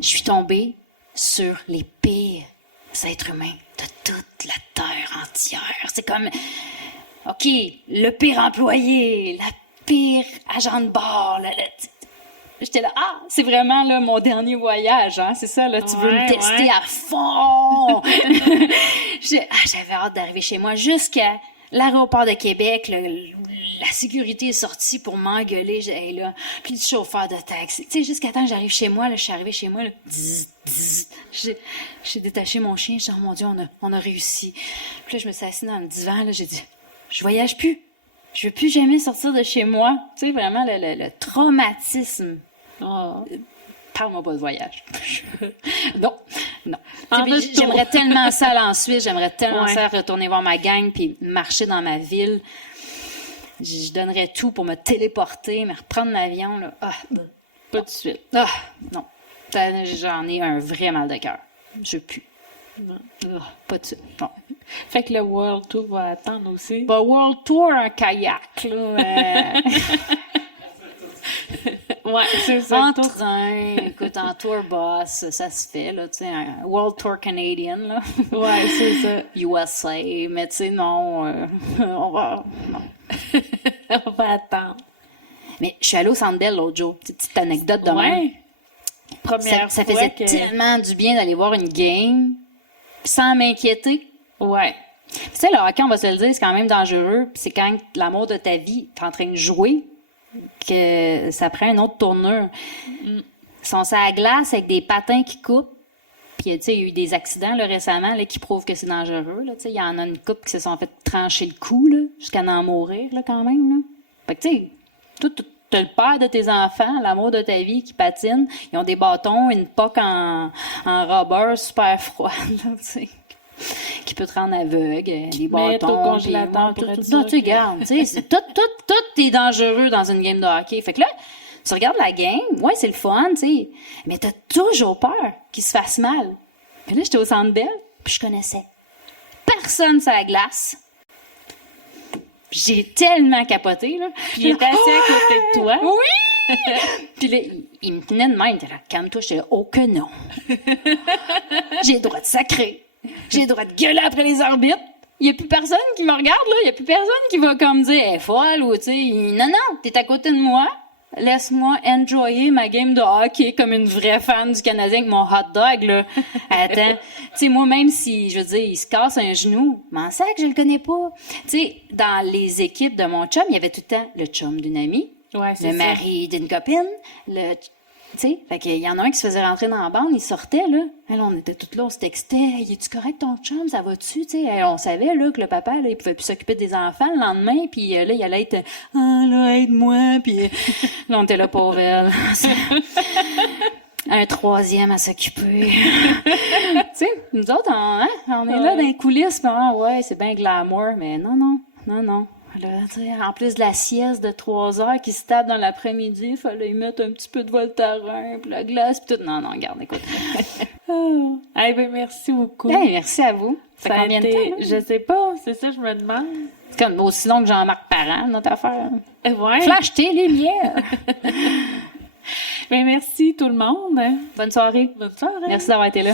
Je suis tombée sur les pires êtres humains de toute la Terre entière. C'est comme, OK, le pire employé, la pire agent de bord. J'étais là, c'est vraiment là, mon dernier voyage, hein? C'est ça, là, tu veux me tester à fond. J'avais hâte d'arriver chez moi jusqu'à l'aéroport de Québec. La sécurité est sortie pour m'engueuler. Là, puis le chauffeur de taxi. Tu sais, jusqu'à temps que j'arrive chez moi, là, je suis arrivée chez moi, là, j'ai détaché mon chien. Je dis, oh mon Dieu, on a réussi. Puis là, je me suis assise dans le divan, là, j'ai dit, je voyage plus. Je veux plus jamais sortir de chez moi. Tu sais, vraiment, le traumatisme. Oh. Parle-moi pas de voyage. Non. J'aimerais tellement ça aller en Suisse. J'aimerais tellement ça retourner voir ma gang puis marcher dans ma ville. Je donnerais tout pour me téléporter, me reprendre l'avion, là. Pas de suite. Non. J'en ai un vrai mal de cœur. Je pue. Pas de suite. Non. Fait que le World Tour va attendre aussi. World Tour, un kayak, là. Ouais, c'est ça. En train, écoute, en tour bus, ça se fait, là, tu sais, un World Tour Canadian, là. Ouais, c'est ça. USA, mais tu sais, non, on va... Non. On va attendre. Mais je suis allée au Centre Bell l'autre jour, petite anecdote de même. Ouais. Première Ça fois faisait que... tellement du bien d'aller voir une game sans m'inquiéter. Ouais. Tu sais, le hockey, on va se le dire, c'est quand même dangereux. Puis c'est quand l'amour de ta vie, t'es en train de jouer, que ça prend une autre tournure. Ils sont sur la glace avec des patins qui coupent. Puis, tu sais, il y a eu des accidents là, récemment là, qui prouvent que c'est dangereux. Là. Tu sais, il y en a une couple qui se sont fait trancher le cou là, jusqu'à en mourir là, quand même. Là. Fait que, tu sais, t'as le père de tes enfants, l'amour de ta vie qui patine. Ils ont des bâtons, une poque en rubber super froide, là, tu sais, qui peut te rendre aveugle. Des bâtons. au congélateur pour être tout, sûr tu regardes, tu sais, tout est dangereux dans une game de hockey. Fait que là, tu regardes la game, ouais, c'est le fun, tu sais, mais t'as toujours peur qu'il se fasse mal. Puis là, j'étais au Centre Bell, puis je connaissais personne sur la glace. J'ai tellement capoté, là. Il était assis à côté de toi. Oui! Puis là, il me tenait de main, il était là, calme-toi, j'étais là, oh que non. J'ai le droit de sacrer. J'ai le droit de gueuler après les arbitres. Il n'y a plus personne qui me regarde, là. Il n'y a plus personne qui va comme dire, elle est folle, ou tu sais, non, t'es à côté de moi. Laisse-moi enjoyer ma game de hockey comme une vraie fan du Canadien avec mon hot dog, là. Attends. Tu sais, moi, même si, je veux dire, il se casse un genou, m'en sac, je le connais pas. Tu sais, dans les équipes de mon chum, il y avait tout le temps le chum d'une amie, Ouais, c'est le ça. mari d'une copine, tu sais, fait qu'il y en a un qui se faisait rentrer dans la bande, il sortait, là. Alors, on était toutes là, on se textait. Hey, es-tu correct ton chum? Ça va-tu? Tu sais, on savait, là, que le papa, là, il pouvait plus s'occuper des enfants le lendemain, puis là, il allait être, là, aide-moi, puis là, on était là, pauvre elle. Un troisième à s'occuper. Tu sais, nous autres, on est là dans les coulisses, puis ouais, c'est bien glamour, mais non. Là, en plus de la sieste de 3 heures qui se tape dans l'après-midi, il fallait y mettre un petit peu de Voltaren, puis la glace, puis tout. Non, regarde, écoute. Eh bien, merci beaucoup. Hey, merci à vous. Ça fait combien de temps? Là? Je sais pas, c'est ça, je me demande. C'est comme aussi long que Jean-Marc Parent, notre affaire. Ouais. Flash tes lumières. Mais merci tout le monde. Bonne soirée. Bonne soirée. Merci d'avoir été là.